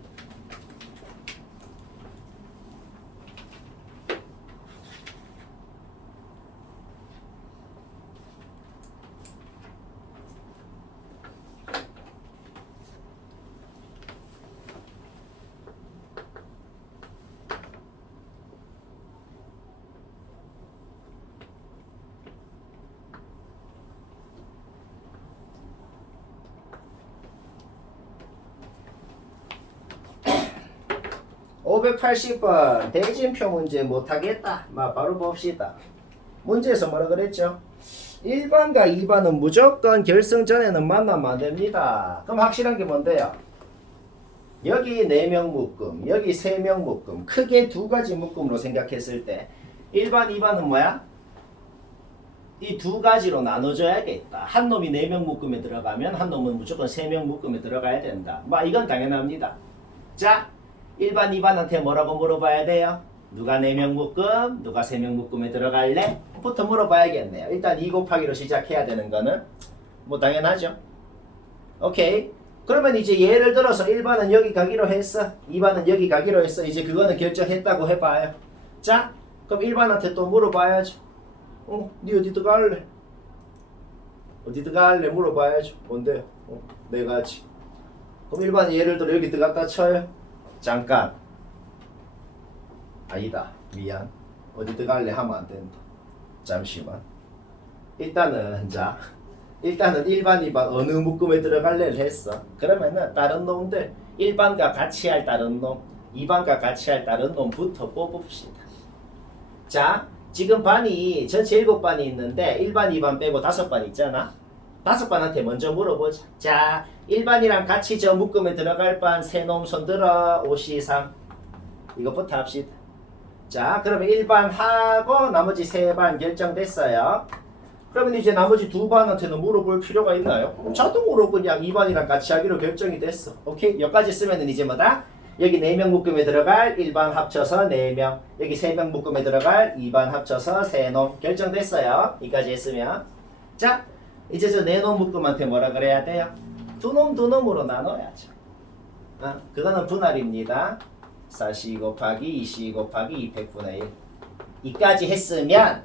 (580번) 대진표 문제 못하겠다. 바로 봅시다. 문제에서 뭐라 그랬죠? 1번과 2번은 무조건 결승전에는 만나면 안 됩니다. 그럼 확실한 게 뭔데요? 여기 4명 묶음, 여기 3명 묶음, 크게 두 가지 묶음으로 생각했을 때 1번, 2번은 뭐야? 이 두 가지로 나눠줘야겠다. 한 놈이 4명 묶음에 들어가면 한 놈은 무조건 3명 묶음에 들어가야 된다. 이건 당연합니다. 자, 1번, 2번한테 뭐라고 물어봐야 돼요? 누가 4명 묶음, 누가 3명 묶음에 들어갈래? 부터 물어봐야겠네요. 일단 2 곱하기로 시작해야 되는 거는 뭐 당연하죠. 오케이. 그러면 이제 예를 들어서 1번은 여기 가기로 했어. 2번은 여기 가기로 했어. 이제 그거는 결정했다고 해봐요. 자, 그럼 1번한테 또 물어봐야죠. 니 어디 들어갈래? 어디 들어갈래? 물어봐야죠. 뭔데? 네 가지. 그럼 1번은 예를 들어 여기 들어갔다 쳐요. 잠깐. 아니다. 미안. 어디 들어갈래 하면 안 된다. 잠시만. 일단은 1번, 2번 어느 묶음에 들어갈래를 했어. 그러면은 다른 놈들 1번과 같이 할 다른 놈, 2번과 같이 할 다른 놈부터 뽑읍시다. 자, 지금 반이 전체 7반이 있는데 1번, 2번 빼고 5반 있잖아. 5반한테 먼저 물어보자. 자, 1반이랑 같이 저 묶음에 들어갈 반 세 놈 손들어. 5시3 이것부터 합시다. 자, 그러면 1반 하고 나머지 3반 결정됐어요. 그러면 이제 나머지 2반한테는 물어볼 필요가 있나요? 자동으로 그냥 2반이랑 같이 하기로 결정이 됐어. 오케이? 여기까지 쓰면은 이제 뭐다? 여기 4명 묶음에 들어갈 1반 합쳐서 4명, 여기 3명 묶음에 들어갈 2반 합쳐서 3놈 결정됐어요. 여기까지 했으면. 자, 이제 저 4놈 묶음한테 뭐라 그래야 돼요? 두 놈으로 나눠야죠. 그거는 분할입니다. 4C 곱하기 2C 곱하기 200분의 1 이까지 했으면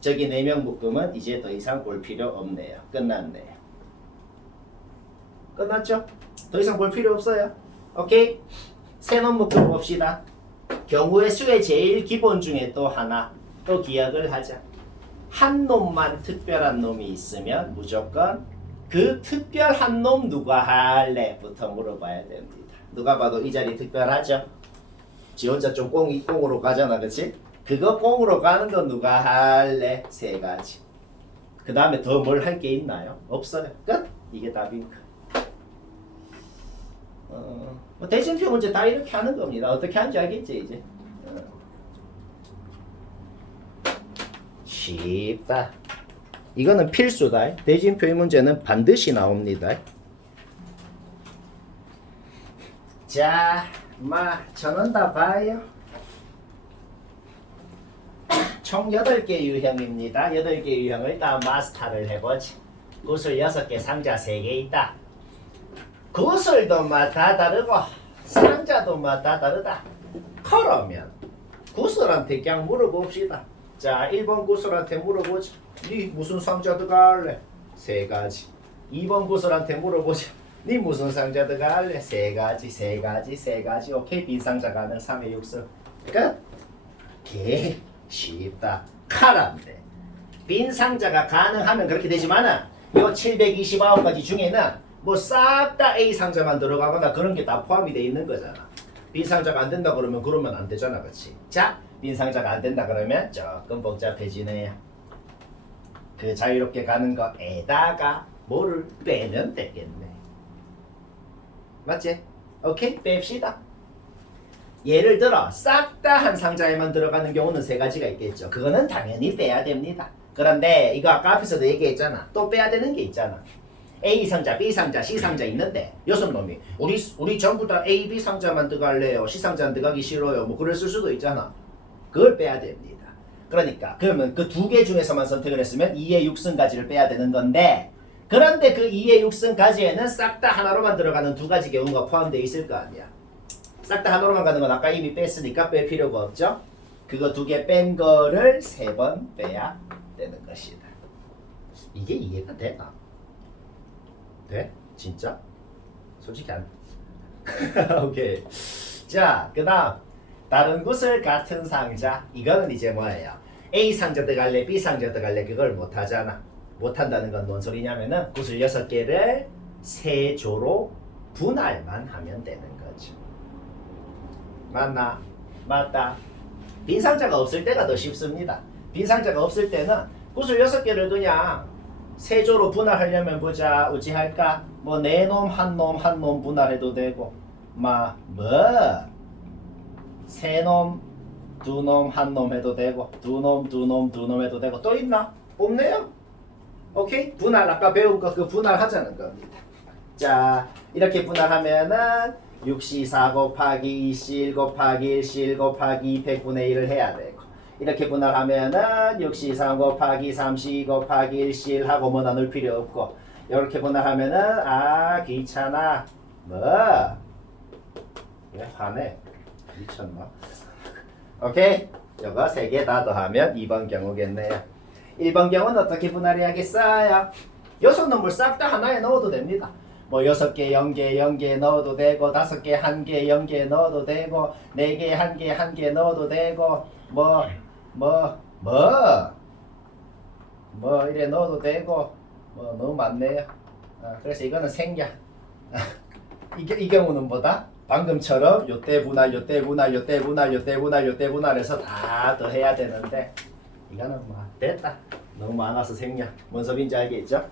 저기 4명 묶음은 이제 더 이상 볼 필요 없네요. 끝났네요. 끝났죠? 더 이상 볼 필요 없어요. 오케이? 세 놈 묶어 봅시다. 경우의 수의 제일 기본 중에 또 하나 또 기억을 하자. 한 놈만 특별한 놈이 있으면 무조건 그 특별한 놈 누가 할래? 부터 물어봐야 됩니다. 누가 봐도 이 자리 특별하죠? 지 혼자 좀 꽁으로 가잖아, 그치? 그거 꽁으로 가는 거 누가 할래? 세 가지. 그 다음에 더 뭘 할 게 있나요? 없어요. 끝! 이게 답입니다. 뭐 대진표 문제 다 이렇게 하는 겁니다. 어떻게 하는지 알겠지, 이제? 쉽다. 이거는 필수다. 대진표 이 문제는 반드시 나옵니다. 자, 저는 다 봐요. 총 8개 유형입니다. 8개 유형을 다 마스터를 해보지. 구슬 6개, 상자 3개 있다. 구슬도 다 다르고 상자도 다 다르다. 그러면 구슬한테 그냥 물어봅시다. 자, 1번 구슬한테 물어보자. 니 무슨 상자 들어갈래? 3가지. 2번 구슬한테 물어보자. 니 무슨 상자 들어갈래? 3가지. 오케이, 빈 상자 가능 3의 6설. 끝. 개 쉽다. 카란데. 빈 상자가 가능하면 그렇게 되지만은 요 729가지 중에는 뭐 싹 다 A 상자만 들어가거나 그런 게 다 포함이 돼 있는 거잖아. 빈 상자가 안 된다 그러면 안 되잖아, 그렇지? 자, 빈 상자가 안 된다 그러면 조금 복잡해지네요. 그 자유롭게 가는 거에다가 뭐를 빼면 되겠네. 맞지? 오케이, 뺍시다. 예를 들어 싹 다 한 상자에만 들어가는 경우는 3가지가 있겠죠. 그거는 당연히 빼야 됩니다. 그런데 이거 아까 앞에서도 얘기했잖아. 또 빼야 되는 게 있잖아. A 상자, B 상자, C 상자 있는데 6놈이 우리 전부 다 A, B 상자만 들어갈래요. C 상자는 들어가기 싫어요. 뭐 그랬을 수도 있잖아. 그걸 빼야 됩니다. 그러니까 그러면 그 2개 중에서만 선택을 했으면 2의 6승까지를 빼야 되는 건데, 그런데 그 2의 6승까지에는 싹 다 하나로만 들어가는 2가지 경우가 포함되어 있을 거 아니야. 싹 다 하나로만 가는 건 아까 이미 뺐으니까 뺄 필요가 없죠. 그거 2개 뺀 거를 3번 빼야 되는 것이다. 이게 이해가 되나? 돼? 진짜? 솔직히 안 오케이. 자, 그 다음 다른 구슬 같은 상자. 이거는 이제 뭐예요? A 상자 들어갈래, B 상자 들어갈래, 그걸 못하잖아. 못한다는 건 뭔 소리냐면은 구슬 6개를 3조로 분할만 하면 되는 거죠. 맞나? 맞다. 빈 상자가 없을 때가 더 쉽습니다. 빈 상자가 없을 때는 구슬 6개를 그냥 3조로 분할하려면 보자. 어찌 할까? 뭐 4놈, 한 놈 분할해도 되고, 3놈, 2놈, 한 놈 해도 되고, 2놈 해도 되고. 또 있나? 없네요. 오케이? 분할 아까 배운 거 그 분할하자는 겁니다. 자, 이렇게 분할하면은 6C4 곱하기 2C1 곱하기 1C1 곱하기 100분의 1을 해야 되고, 이렇게 분할하면은 6C3 곱하기 3C 곱하기 1C1 하고 뭐 나눌 필요 없고, 이렇게 분할하면은 귀찮아. 왜 화내? 미쳤나? 오케이? 이거 3개 다 더하면 2번 경우겠네요. 1번 경우는 어떻게 분할해야겠어요? 6놈을 싹 다 하나에 넣어도 됩니다. 뭐 6개, 0개 넣어도 되고, 5개, 1개, 0개 넣어도 되고, 4개, 1개 넣어도 되고, 이래 넣어도 되고, 너무 많네요. 그래서 이거는 생략. 이 경우는 뭐다? 방금처럼 요때 분할해서 다 더해야 되는데, 이거는 됐다. 너무 많아서 생략. 뭔 소리인지 알겠죠?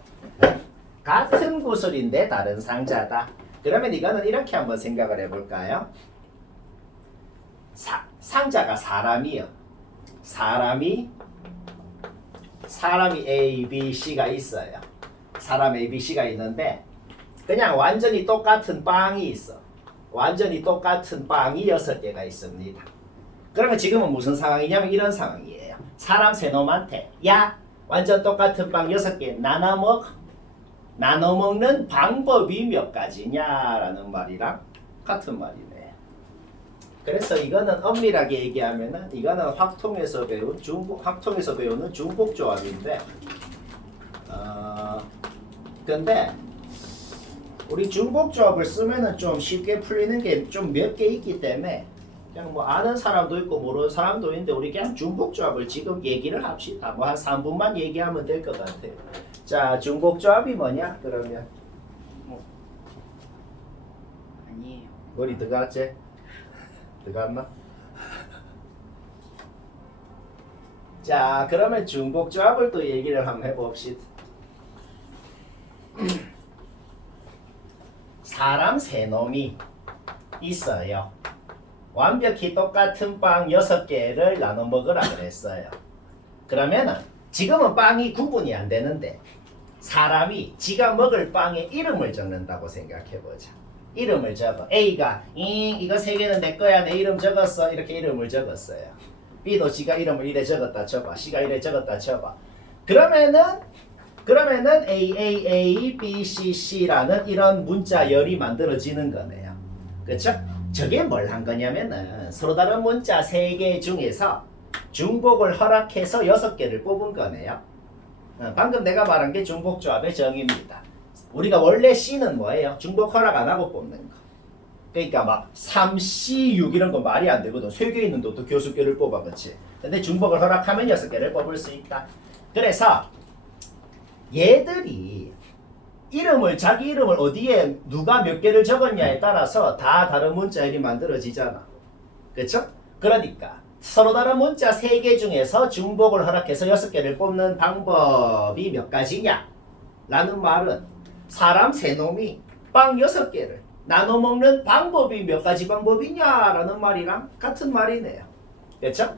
같은 구슬인데 다른 상자다. 그러면 이거는 이렇게 한번 생각을 해볼까요? 상자가 사람이요. 사람이 A, B, C가 있어요. 사람 A, B, C가 있는데 그냥 완전히 똑같은 빵이 있어. 완전히 똑같은 빵이 6개가 있습니다. 그러면 지금은 무슨 상황이냐면 이런 상황이에요. 사람 3놈한테 야, 완전 똑같은 빵 6개 나눠 먹는 방법이 몇 가지냐라는 말이랑 같은 말이네. 그래서 이거는 엄밀하게 얘기하면은 이거는 확통에서 배우는 중복조합인데, 근데 우리 중복조합을 쓰면은 좀 쉽게 풀리는 게 좀 몇 개 있기 때문에 그냥 뭐 아는 사람도 있고 모르는 사람도 있는데 우리 그냥 중복조합을 지금 얘기를 합시다. 뭐 한 3분만 얘기하면 될 것 같아요. 자, 중복조합이 뭐냐? 그러면 아니에요. 머리 들어갔지? 들어갔나? 자, 그러면 중복조합을 또 얘기를 한번 해봅시다. 사람 세 놈이 있어요. 완벽히 똑같은 빵 6개를 나눠 먹으라 그랬어요. 그러면은 지금은 빵이 구분이 안 되는데 사람이 지가 먹을 빵에 이름을 적는다고 생각해보자. 이름을 적어. A가 이거 3개는 내 거야. 내 이름 적었어. 이렇게 이름을 적었어요. B도 지가 이름을 이래 적었다 쳐봐. C가 이래 적었다 쳐봐. 그러면은 A, B, C라는 이런 문자열이 만들어지는 거네요. 그렇죠? 저게 뭘 한 거냐면은 서로 다른 문자 3개 중에서 중복을 허락해서 6개를 뽑은 거네요. 방금 내가 말한 게 중복조합의 정의입니다. 우리가 원래 C는 뭐예요? 중복 허락 안 하고 뽑는 거. 그러니까 막 3C6 이런 거 말이 안 되거든. 3개 있는데 어떻게 6개를 뽑아, 그렇지? 근데 중복을 허락하면 6개를 뽑을 수 있다. 그래서 얘들이 자기 이름을 어디에 누가 몇 개를 적었냐에 따라서 다 다른 문자열이 만들어지잖아. 그렇죠? 그러니까 서로 다른 문자 3개 중에서 중복을 허락해서 6개를 뽑는 방법이 몇 가지냐? 라는 말은 사람 3놈이 빵 6개를 나눠 먹는 방법이 몇 가지 방법이냐라는 말이랑 같은 말이네요. 그렇죠?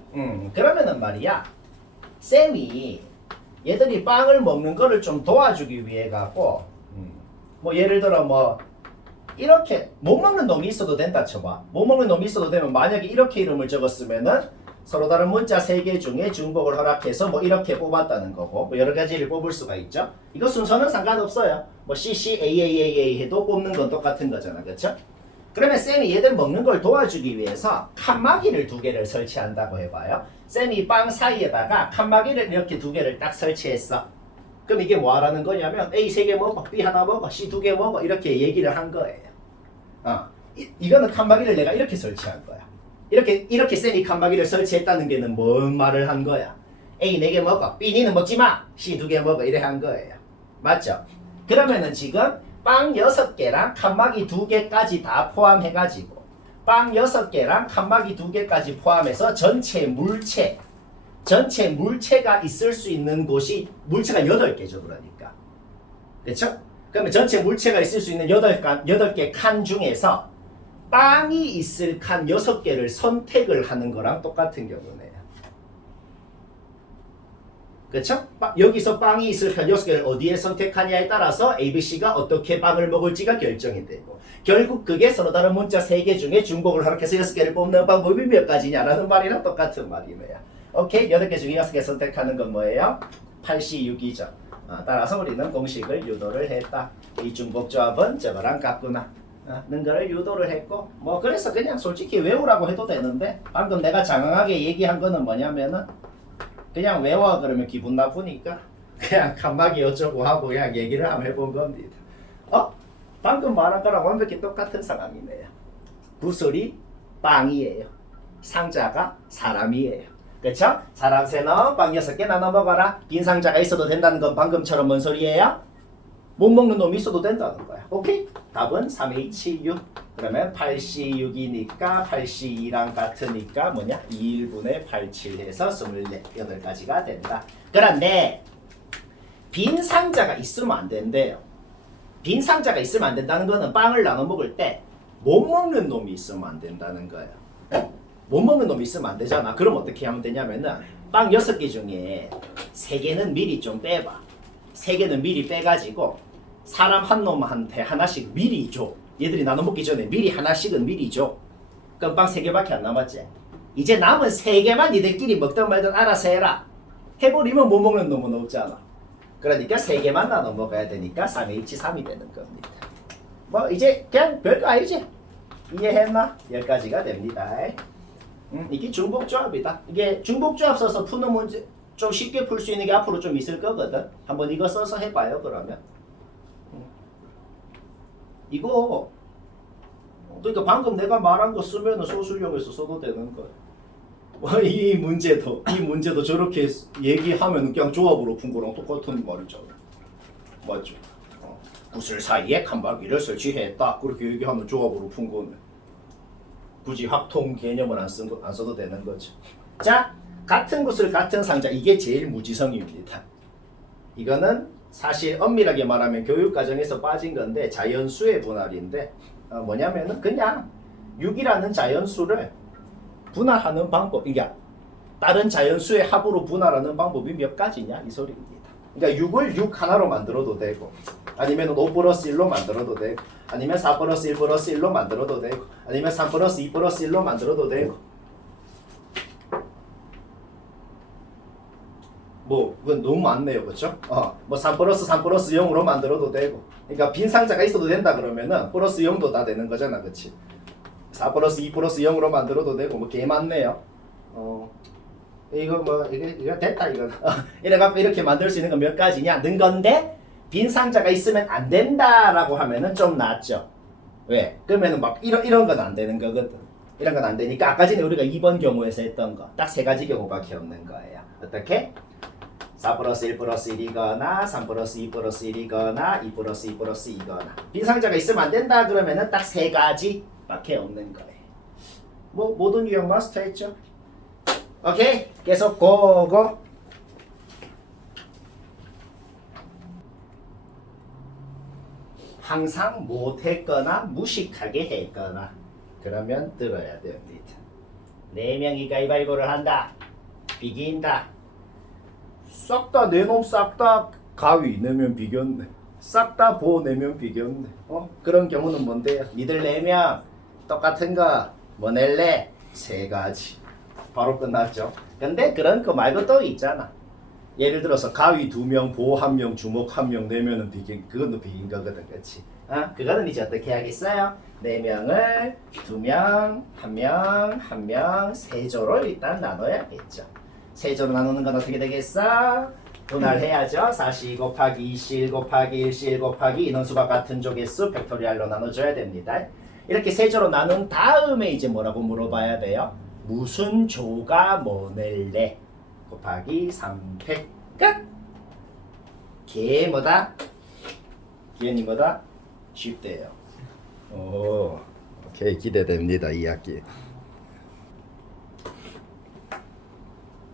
그러면은 말이야. 쌤이 얘들이 빵을 먹는 거를 좀 도와주기 위해 갖고 뭐 예를 들어 뭐 이렇게 못 먹는 놈이 있어도 된다 쳐봐. 못 먹는 놈이 있어도 되면 만약에 이렇게 이름을 적었으면은 서로 다른 문자 3개 중에 중복을 허락해서 뭐 이렇게 뽑았다는 거고 뭐 여러 가지를 뽑을 수가 있죠. 이거 순서는 상관없어요. 뭐 CCAAAA 해도 뽑는 건 똑같은 거잖아. 그렇죠? 그러면 쌤이 얘들 먹는 걸 도와주기 위해서 칸막이를 2개를 설치한다고 해봐요. 쌤이 빵 사이에다가 칸막이를 이렇게 2개를 딱 설치했어. 그럼 이게 뭐 하라는 거냐면 A 3개 먹어, B 하나 먹어, C 2개 먹어 이렇게 얘기를 한 거예요. 이거는 칸막이를 내가 이렇게 설치한 거야. 이렇게 쌤이 칸막이를 설치했다는 게는 뭔 말을 한 거야? A 4개 먹어, B 니는 먹지 마, C 2개 먹어 이래 한 거예요. 맞죠? 그러면은 지금 빵 6개랑 칸막이 2개까지 다 포함해가지고 빵 6개랑 칸막이 2개까지 포함해서 전체 물체가 있을 수 있는 곳이 물체가 8개죠. 그러니까 그렇죠? 그러면 전체 물체가 있을 수 있는 8개 칸 중에서 빵이 있을 칸 6개를 선택을 하는 거랑 똑같은 경우네요. 그렇죠? 여기서 빵이 있을 칸 6개를 어디에 선택하냐에 따라서 ABC가 어떻게 빵을 먹을지가 결정이 되고 결국 그게 서로 다른 문자 3개 중에 중복을 허락해서 6개를 뽑는 방법이 몇 가지냐라는 말이랑 똑같은 말이네요. 오케이? 8개 중에 6개 선택하는 건 뭐예요? 8C6이죠. 따라서 우리는 공식을 유도를 했다. 이 중복조합은 저거랑 같구나. 는 거를 유도를 했고 뭐 그래서 그냥 솔직히 외우라고 해도 되는데 방금 내가 장황하게 얘기한 거는 뭐냐면은 그냥 외워 그러면 기분 나쁘니까 그냥 칸막이 어쩌고 하고 그냥 얘기를 한번 해본 겁니다. 방금 말한 거랑 완벽히 똑같은 상황이네요. 구슬이 빵이에요. 상자가 사람이에요. 그쵸? 사람 3놈 빵 6개 나눠 먹어라. 빈 상자가 있어도 된다는 건 방금처럼 뭔 소리예요? 못 먹는 놈이 있어도 된다는 거야. 오케이? 답은 3H6. 그러면 8C6이니까 8C2랑 같으니까 뭐냐? 2일분의 87 해서 28가지가 된다. 그런데 빈 상자가 있으면 안 된대요. 빈 상자가 있으면 안 된다는 거는 빵을 나눠 먹을 때 못 먹는 놈이 있으면 안 된다는 거예요. 못 먹는 놈이 있으면 안 되잖아. 그럼 어떻게 하면 되냐면은 빵 6개 중에 3개는 미리 좀 빼봐. 3개는 미리 빼가지고 사람 한 놈한테 하나씩 미리 줘. 얘들이 나눠 먹기 전에 미리 하나씩은 미리 줘. 그럼 빵 3개밖에 안 남았지. 이제 남은 3개만 니들끼리 먹든 말든 알아서 해라. 해버리면 못 먹는 놈은 없잖아. 그러니까 3개만 나눠 먹어야 되니까 3H3이 되는 겁니다. 뭐 이제 그냥 별거 아니지. 이해했나? 여기까지가 됩니다. 이게 중복조합이다. 이게 중복조합 써서 푸는 문제 좀 쉽게 풀 수 있는 게 앞으로 좀 있을 거거든. 한번 이거 써서 해봐요. 그러면 이거 그러니까 방금 내가 말한 거 쓰면은 소수용에서 써도 되는 거야. 이 문제도 저렇게 얘기하면 그냥 조합으로 푼 거랑 똑같은 말이잖아. 맞죠? 구슬 사이에 칸막이를 설치했다. 그렇게 얘기하면 조합으로 푼 거네. 굳이 합통 개념을 안 써도 되는 거죠. 자, 같은 구슬 같은 상자 이게 제일 무지성입니다. 이거는 사실 엄밀하게 말하면 교육 과정에서 빠진 건데 자연수의 분할인데 뭐냐면은 그냥 6이라는 자연수를 분할하는 방법, 이게 다른 자연수의 합으로 분할하는 방법이 몇 가지냐 이 소리입니다. 그러니까 6을 6 하나로 만들어도 되고, 아니면 5 플러스 1로 만들어도 되고, 아니면 4 플러스 1 플러스 1로 만들어도 되고, 아니면 3 플러스 2 플러스 1로 만들어도 되고. 뭐 그건 너무 많네요, 그렇죠? 뭐 3 플러스 3 플러스 0으로 만들어도 되고. 그러니까 빈 상자가 있어도 된다 그러면은 플러스 0도 다 되는 거잖아, 그렇지? 4 플러스 2 플러스 0으로 만들어도 되고 뭐 개 많네요. 이거 뭐 이거 됐다 이거. 이래갖고 이렇게 만들 수 있는 건 몇 가지냐? 는 건데 빈 상자가 있으면 안 된다라고 하면은 좀 낫죠. 왜? 그러면은 막 이런 건 안 되는 거거든. 이런 건 안 되니까 아까 전에 우리가 2번 경우에서 했던 거 딱 세 가지 경우밖에 없는 거예요. 어떻게? 4 플러스 1 플러스 1이거나 3 플러스 2 플러스 1이거나 2 플러스 2 플러스 2거나 빈 상자가 있으면 안 된다 그러면은 딱 세 가지밖에 없는 거예요. 뭐 모든 유형 마스터했죠? 오케이, 계속 고고. 항상 못했거나 무식하게 했거나 그러면 들어야 됩니다. 4명이 가위바위보를 한다. 비긴다. 싹 다 내 놈 싹 다 가위 내면 비겼네. 싹 다 보 내면 비겼네. 그런 경우는 뭔데요? 니들 4명 똑같은 거 뭐 낼래? 3가지. 바로 끝났죠. 근데 그런 거 말고 또 있잖아. 예를 들어서 가위 2명, 보 1명, 주먹 1명 내면은 비긴, 그것도 비긴 거거든, 그렇지? 그거는 이제 어떻게 하겠어요? 4명을 2명, 1명, 1명, 3조로 일단 나눠야겠죠. 3조로 나누는 건 어떻게 되겠어? 분할해야죠. 4C 곱하기 2C 곱하기 1C 곱하기 인원수가 같은 조 개수 팩토리얼로 나눠줘야 됩니다. 이렇게 3조로 나눈 다음에 이제 뭐라고 물어봐야 돼요? 무슨 조가 뭐 낼래? 곱하기 3팩 끝! 개 뭐다? 기현이 뭐다? 쉽대요. 오, 오케이, 기대됩니다. 이 학기.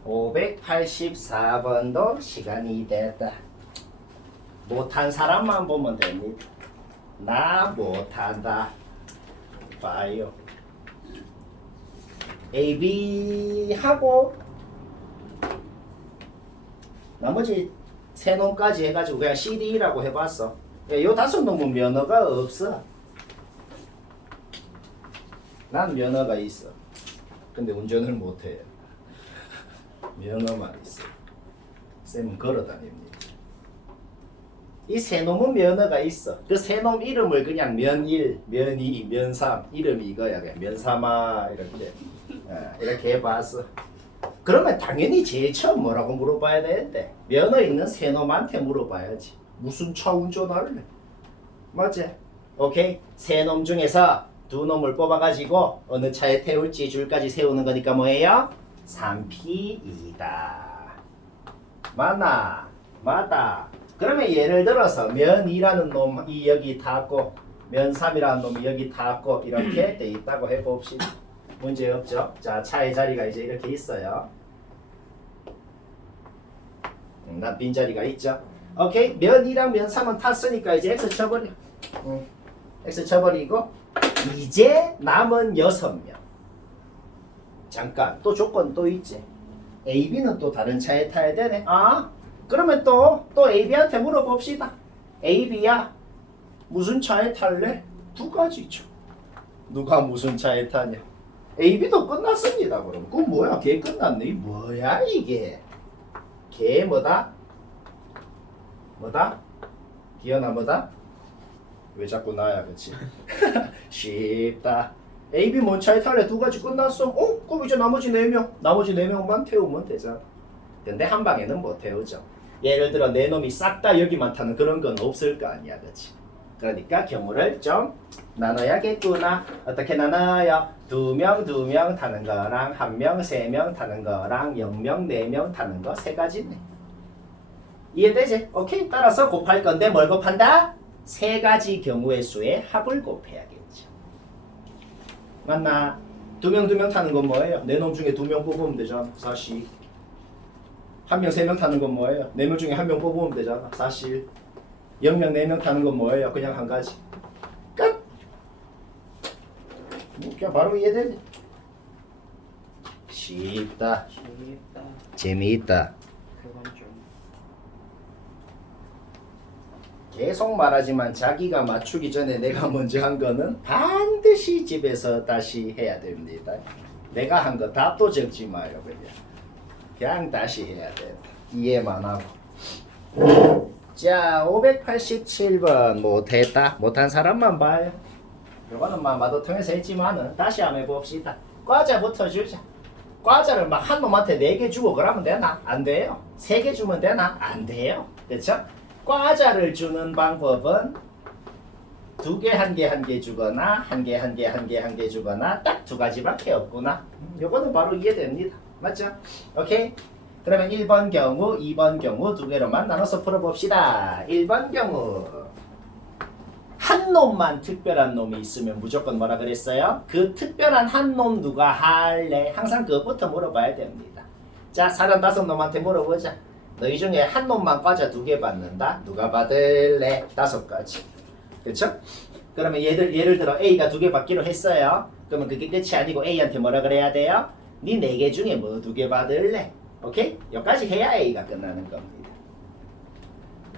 584번도 시간이 됐다. 못한 사람만 보면 됩니다. 나 못한다. 봐요. A, B 하고 나머지 3놈까지 해가지고 그냥 C, D라고 해봤어. 요 5놈은 면허가 없어. 난 면허가 있어. 근데 운전을 못해요. 면허만 있어. 쌤은 걸어다닙니다. 이 3놈은 면허가 있어. 그 3놈 이름을 그냥 면1, 면2, 면3 이름이 이거야. 그냥 면삼아 이렇게 해봤어. 그러면 당연히 제일 처음 뭐라고 물어봐야 되는데 면허 있는 3놈한테 물어봐야지. 무슨 차 운전할래? 맞지? 오케이? 3놈 중에서 2놈을 뽑아가지고 어느 차에 태울지 줄까지 세우는 거니까 뭐예요? 3P2다. 맞나? 맞다. 그러면 예를 들어서 면2라는 놈이 여기 닿고 면3이라는 놈이 여기 닿고 이렇게 돼 있다고 해봅시다. 문제 없죠? 자, 차의 자리가 이제 이렇게 있어요. 난 빈자리가 있죠? 오케이? 면2랑 면3은 탔으니까 이제 X 쳐버려. X 쳐버리고 이제 남은 6명. 잠깐, 또 조건 또 있지. A, B는 또 다른 차에 타야 되네. 그러면 또 A, B한테 물어봅시다. A, B야, 무슨 차에 탈래? 2가지죠. 누가 무슨 차에 타냐? A, B도 끝났습니다. 그럼 그건 뭐야? 걔 끝났네. 이 뭐야 이게? 걔 뭐다? 뭐다? 기현아 뭐다? 왜 자꾸 나야, 그치? 쉽다. A, B 뭔 차에 탈래? 2가지 끝났어. 그럼 이제 나머지 4명만 태우면 되잖아. 근데 한 방에는 못 태우죠. 예를 들어 내 놈이 싹 다 여기만 타는 그런 건 없을 거 아니야, 그치? 그러니까 경우를 좀 나눠야겠구나. 어떻게 나눠요? 2명, 2명 타는 거랑 1명, 3명 타는 거랑 0명, 4명 타는 거 세 가지네. 이해되지? 오케이. 따라서 곱할 건데 뭘 곱한다? 세 가지 경우의 수의 합을 곱해야겠죠. 맞나? 2명, 2명 타는 건 뭐예요? 4놈 중에 2명 뽑으면 되잖아. 4시. 1명, 3명 타는 건 뭐예요? 4명 중에 1명 뽑으면 되잖아. 4시. 0명, 4명 타는 건 뭐예요? 그냥 한 가지. 끝! 그냥 바로 이해되지? 쉽다. 재미있다. 재미있다. 그건 좀. 계속 말하지만 자기가 맞추기 전에 내가 먼저 한 거는 반드시 집에서 다시 해야 됩니다. 내가 한 거 답도 적지 마요. 그냥 다시 해야 돼. 이해만 하고. 자, 587번 못했다. 못한 사람만 봐요. 이거는 막 마도 통해서 했지만은 다시 한번 해봅시다. 과자부터 주자. 과자를 막 한 놈한테 4개 주고 그러면 되나? 안 돼요. 3개 주면 되나? 안 돼요. 그렇죠? 과자를 주는 방법은 2개, 1개, 1개 주거나 1개, 1개, 1개, 1개 주거나 딱 2가지밖에 없구나. 요거는 바로 이해됩니다. 맞죠? 오케이? 그러면 1번 경우, 2번 경우 2개로만 나눠서 풀어봅시다. 1번 경우 한 놈만 특별한 놈이 있으면 무조건 뭐라 그랬어요? 그 특별한 한 놈 누가 할래? 항상 그것부터 물어봐야 됩니다. 자, 35놈한테 물어보자. 너희 중에 한 놈만 과자 2개 받는다? 누가 받을래? 5가지. 그쵸? 그러면 예를 들어 A가 2개 받기로 했어요. 그러면 그게 끝이 아니고 A한테 뭐라 그래야 돼요? 니 4개 중에 뭐 2개 받을래? 오케이? 여기까지 해야 A가 끝나는 겁니다.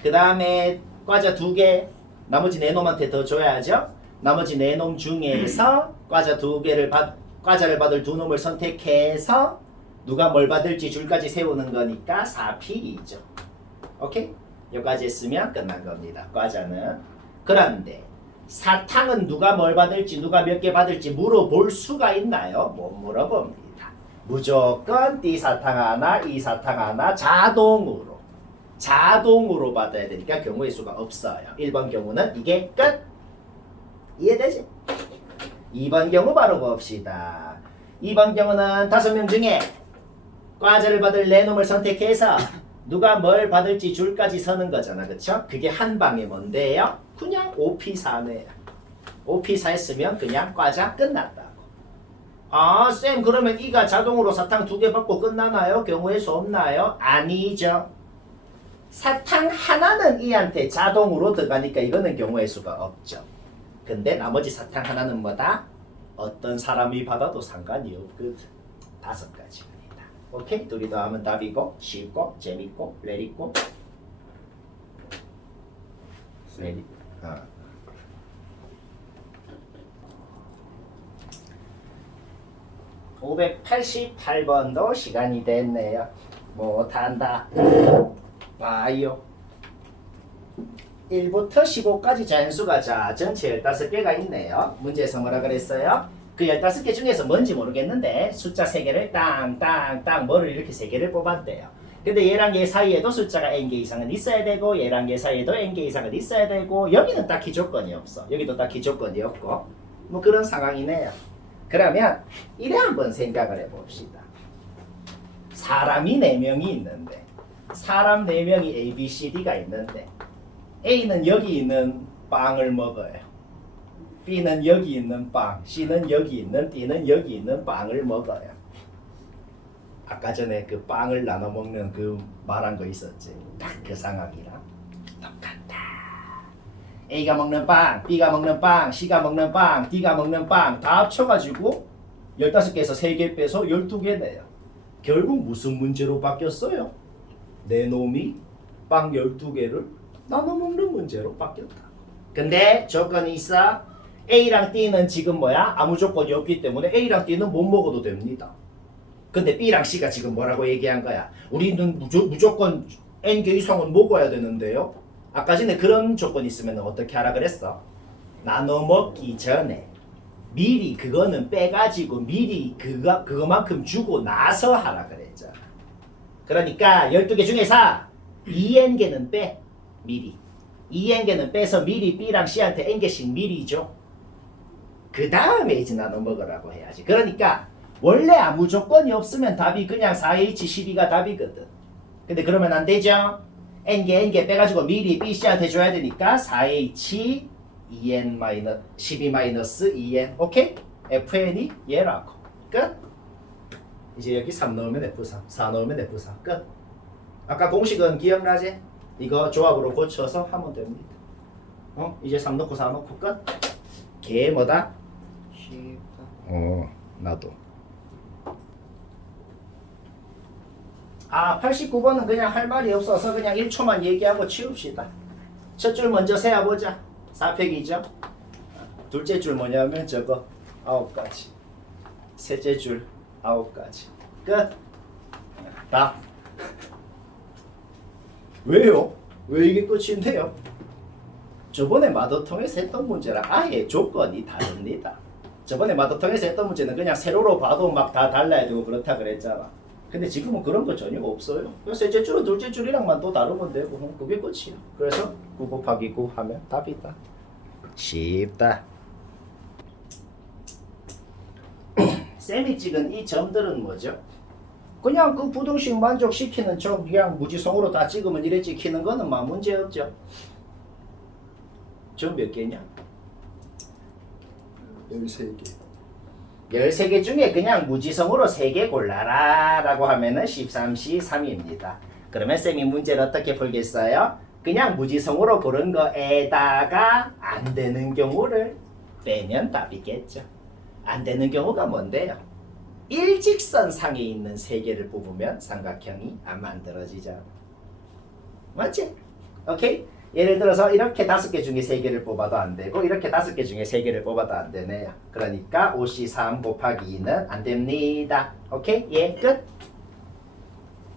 그 다음에 과자 2개 나머지 4놈한테 더 줘야죠. 나머지 4놈 중에서 과자를 받을 2놈을 선택해서 누가 뭘 받을지 줄까지 세우는 거니까 4P이죠. 오케이? 여기까지 했으면 끝난 겁니다. 과자는. 그런데 사탕은 누가 뭘 받을지 누가 몇 개 받을지 물어볼 수가 있나요? 못 물어봅니다. 무조건 D 사탕 하나, E 사탕 하나 자동으로 받아야 되니까 경우의 수가 없어요. 1번 경우는 이게 끝. 이해되지? 2번 경우 바로 봅시다. 2번 경우는 5명 중에 과자를 받을 4놈을 선택해서 누가 뭘 받을지 줄까지 서는 거잖아. 그쵸? 그게 한 방에 뭔데요? 그냥 5P4네요. 5P4 했으면 그냥 과자 끝났다고. 아, 쌤 그러면 E가 자동으로 사탕 2개 받고 끝나나요? 경우의 수 없나요? 아니죠. 사탕 하나는 E한테 자동으로 들어가니까 이거는 경우의 수가 없죠. 근데 나머지 사탕 하나는 뭐다? 어떤 사람이 받아도 상관이 없거든. 5가지입니다. 오케이? 둘이 더하면 답이고 쉽고 재밌고 레리고 레리. 588번도 시간이 됐네요. 못한다. 봐요. 1부터 15까지 자연수가 자 전체 15개가 있네요. 문제에서 뭐라 그랬어요? 그 15개 중에서 뭔지 모르겠는데 숫자 3개를 땅땅땅 뭐를 이렇게 3개를 뽑았대요. 근데 얘랑 얘 사이에도 숫자가 n개 이상은 있어야 되고 얘랑 얘 사이에도 n개 이상은 있어야 되고 여기는 딱히 조건이 없어. 여기도 딱히 조건이 없고 뭐 그런 상황이네요. 그러면 이래 한번 생각을 해봅시다. 사람이 4명이 있는데 사람 4명이 A, B, C, D가 있는데 A는 여기 있는 빵을 먹어요. B는 여기 있는 빵, C는 여기 있는, D는 여기 있는 빵을 먹어요. 아까 전에 그 빵을 나눠 먹는 그 말한 거 있었지. 딱 그 상황이랑 똑같다. A가 먹는 빵, B가 먹는 빵, C가 먹는 빵, D가 먹는 빵 다 합쳐가지고 15개에서 3개 빼서 12개네요. 결국 무슨 문제로 바뀌었어요? 내 놈이 빵 12개를 나눠 먹는 문제로 바뀌었다. 근데 조건이 있어. A랑 D는 지금 뭐야? 아무 조건이 없기 때문에 A랑 D는 못 먹어도 됩니다. 근데 B랑 C가 지금 뭐라고 얘기한 거야? 우리는 무조건 N개 이상은 먹어야 되는데요. 아까 전에 그런 조건이 있으면 어떻게 하라 그랬어? 나눠 먹기 전에 미리 그거는 빼가지고 미리 그거만큼 주고 나서 하라 그랬잖아. 그러니까 12개 중에서 2N개는 빼. 미리. 2n개는 빼서 미리 b랑 c한테 n개씩 미리 줘. 그 다음에 이제 나눠 먹으라고 해야지. 그러니까 원래 아무 조건이 없으면 답이 그냥 4H12가 답이거든. 근데 그러면 안 되죠. n개 빼가지고 미리 b, c한테 줘야 되니까 4H 12-2n. 오케이? FN이 얘라고. 끝. 이제 여기 3 넣으면 F3, 4 넣으면 F4. 끝. 아까 공식은 기억나지? 이거 조합으로 고쳐서 하면 됩니다. 이제 3 넣고 4 넣고 끝. 걔 뭐다? 쉽다. 나도. 89번은 그냥 할 말이 없어서 그냥 1초만 얘기하고 치웁시다. 첫 줄 먼저 세어보자. 4팩이죠? 둘째 줄 뭐냐면 저거 9가지. 셋째 줄 9가지. 끝. 답. 왜요? 왜 이게 끝인데요? 저번에 마더통에서 했던 문제랑 아예 조건이 다릅니다. 저번에 마더통에서 했던 문제는 그냥 세로로 봐도 막 다 달라야 되고 그렇다 그랬잖아. 근데 지금은 그런 거 전혀 없어요. 그래서 셋째 줄은 둘째 줄이랑만 또 다르면 되고 그게 끝이야. 그래서 9 곱하기 9 하면 답이다. 쉽다. 쌤이 찍은 이 점들은 뭐죠? 그냥 그 부등식 만족시키는 저 그냥 무지성으로 다 찍으면 이래 찍히는 거는 막 문제 없죠. 점 몇 개냐? 13개. 13개 중에 그냥 무지성으로 3개 골라라 라고 하면은 13C 3입니다. 그러면 쌤이 문제를 어떻게 풀겠어요? 그냥 무지성으로 고른 거에다가 안 되는 경우를 빼면 답이겠죠. 안 되는 경우가 뭔데요? 일직선상에 있는 3개를 뽑으면 삼각형이 안 만들어지잖아. 맞지? 오케이? 예를 들어서 이렇게 5개 중에 3개를 뽑아도 안 되고 이렇게 5개 중에 3개를 뽑아도 안 되네요. 그러니까 5C3 곱하기 2는 안 됩니다. 오케이? 예, 끝.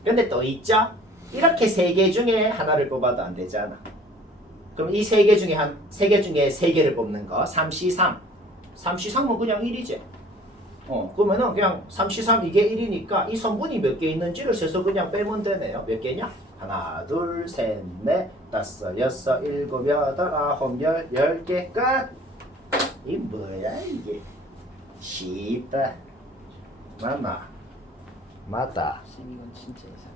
근데 또 있죠? 이렇게 3개 중에 하나를 뽑아도 안 되잖아. 그럼 이 3개 중에 3개 중에 3개를 뽑는 거 3C3. 3C3은 그냥 1이지. 그러면은 그냥 3C3 이게 1이니까 이 성분이 몇 개 있는지를 세서 그냥 빼면 되네요. 몇 개냐? 하나, 둘, 셋, 넷, 다섯, 여섯, 일곱, 여덟, 아홉, 열, 10개 끝. 이 뭐야 이게? 쉽다. 맞나? 맞다. 쌤 이건 진짜 이상.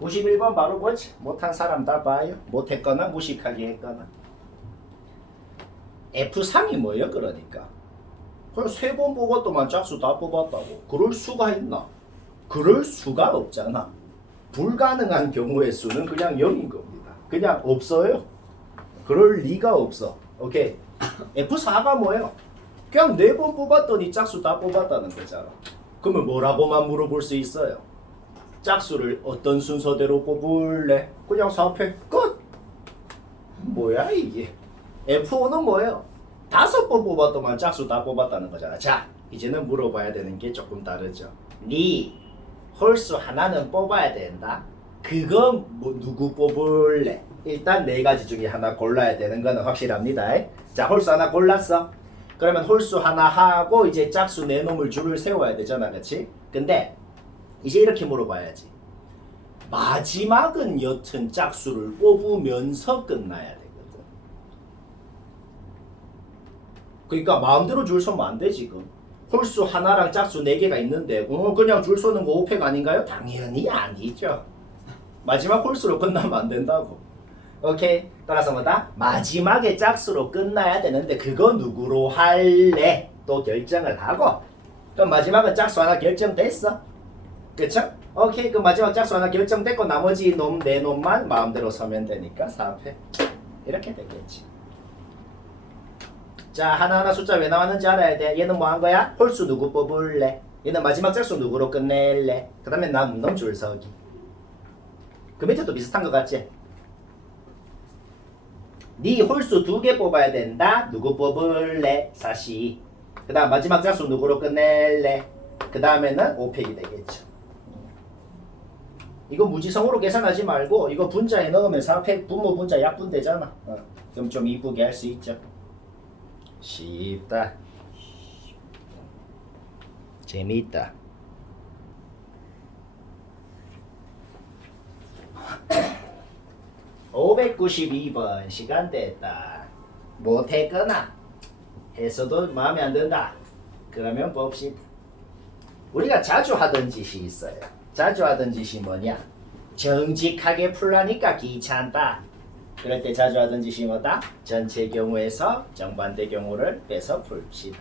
91번 바로 보지. 못한 사람 다 봐요. 못했거나 무식하게 했거나. F3이 뭐예요 그러니까? 그럼 3번 뽑았더만 짝수 다 뽑았다고. 그럴 수가 있나? 그럴 수가 없잖아. 불가능한 경우의 수는 그냥 0인 겁니다. 그냥 없어요. 그럴 리가 없어. 오케이. F4가 뭐예요? 그냥 4번 뽑았더니 짝수 다 뽑았다는 거잖아. 그러면 뭐라고만 물어볼 수 있어요? 짝수를 어떤 순서대로 뽑을래? 그냥 4패 끝! 뭐야 이게? F5는 뭐예요? 5번 뽑았더만 짝수 다 뽑았다는 거잖아. 자, 이제는 물어봐야 되는 게 조금 다르죠. 네 홀수 하나는 뽑아야 된다. 그건 누구 뽑을래? 일단 4가지 중에 하나 골라야 되는 거는 확실합니다. 자, 홀수 하나 골랐어. 그러면 홀수 하나 하고 이제 짝수 내놈을 줄을 세워야 되잖아, 그렇지? 근데 이제 이렇게 물어봐야지. 마지막은 여튼 짝수를 뽑으면서 끝나야 되거든. 그러니까 마음대로 줄 서면 안 돼 지금. 홀수 하나랑 짝수 4개가 있는데 그냥 줄 서는 거 5팩 아닌가요? 당연히 아니죠. 마지막 홀수로 끝나면 안 된다고. 오케이? 따라서 뭐다? 마지막에 짝수로 끝나야 되는데 그거 누구로 할래? 또 결정을 하고 그럼 마지막은 짝수 하나 결정됐어. 그쵸? 오케이. 그럼 마지막 짝수 하나 결정됐고 나머지 놈 4놈만 마음대로 서면 되니까 4패 이렇게 되겠지. 자, 하나하나 숫자 왜 나왔는지 알아야 돼. 얘는 뭐 한 거야? 홀수 누구 뽑을래? 얘는 마지막 짝수 누구로 끝낼래? 그 다음에 남은 놈 줄서기. 그 밑에도 비슷한 거 같지? 네 홀수 2개 뽑아야 된다. 누구 뽑을래? 4C. 그 다음 마지막 짝수 누구로 끝낼래? 그 다음에는 5팩이 되겠죠. 이거 무지성으로 계산하지 말고 이거 분자에 넣으면 4팩 분모 분자 약분 되잖아. 그럼 좀 이쁘게 할 수 있죠. 쉽다. 재미있다. 592번 시간 됐다. 못했거나 해서도 마음에 안 든다. 그러면 봅시다. 우리가 자주 하던 짓이 있어요. 자주 하던 짓이 뭐냐? 정직하게 풀라니까 귀찮다. 그럴 때 자주 하던 짓이 뭐다? 전체 경우에서 정반대 경우를 빼서 풀시다.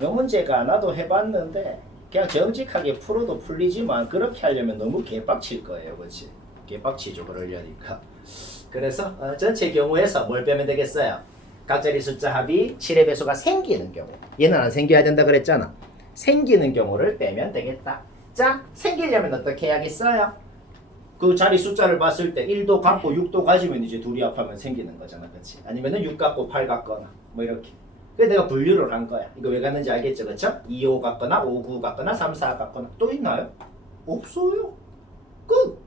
이 문제가 나도 해봤는데 그냥 정직하게 풀어도 풀리지만 그렇게 하려면 너무 개빡칠 거예요. 그렇지? 개빡치죠. 그러려니까. 그래서 전체 경우에서 뭘 빼면 되겠어요? 각자리 숫자 합이 7의 배수가 생기는 경우. 얘는 안 생겨야 된다 그랬잖아. 생기는 경우를 빼면 되겠다. 자, 생기려면 어떻게 해야겠어요? 그 자리 숫자를 봤을 때 1도 갖고 6도 가지면 이제 둘이 합하면 생기는 거잖아. 그렇지? 아니면은 6 갖고 8 갖거나 뭐 이렇게. 그래서 내가 분류를 한 거야. 이거 왜 갔는지 알겠죠? 그렇죠? 2, 5 같거나 5, 9 같거나 3, 4 같거나 또 있나요? 없어요. 끝.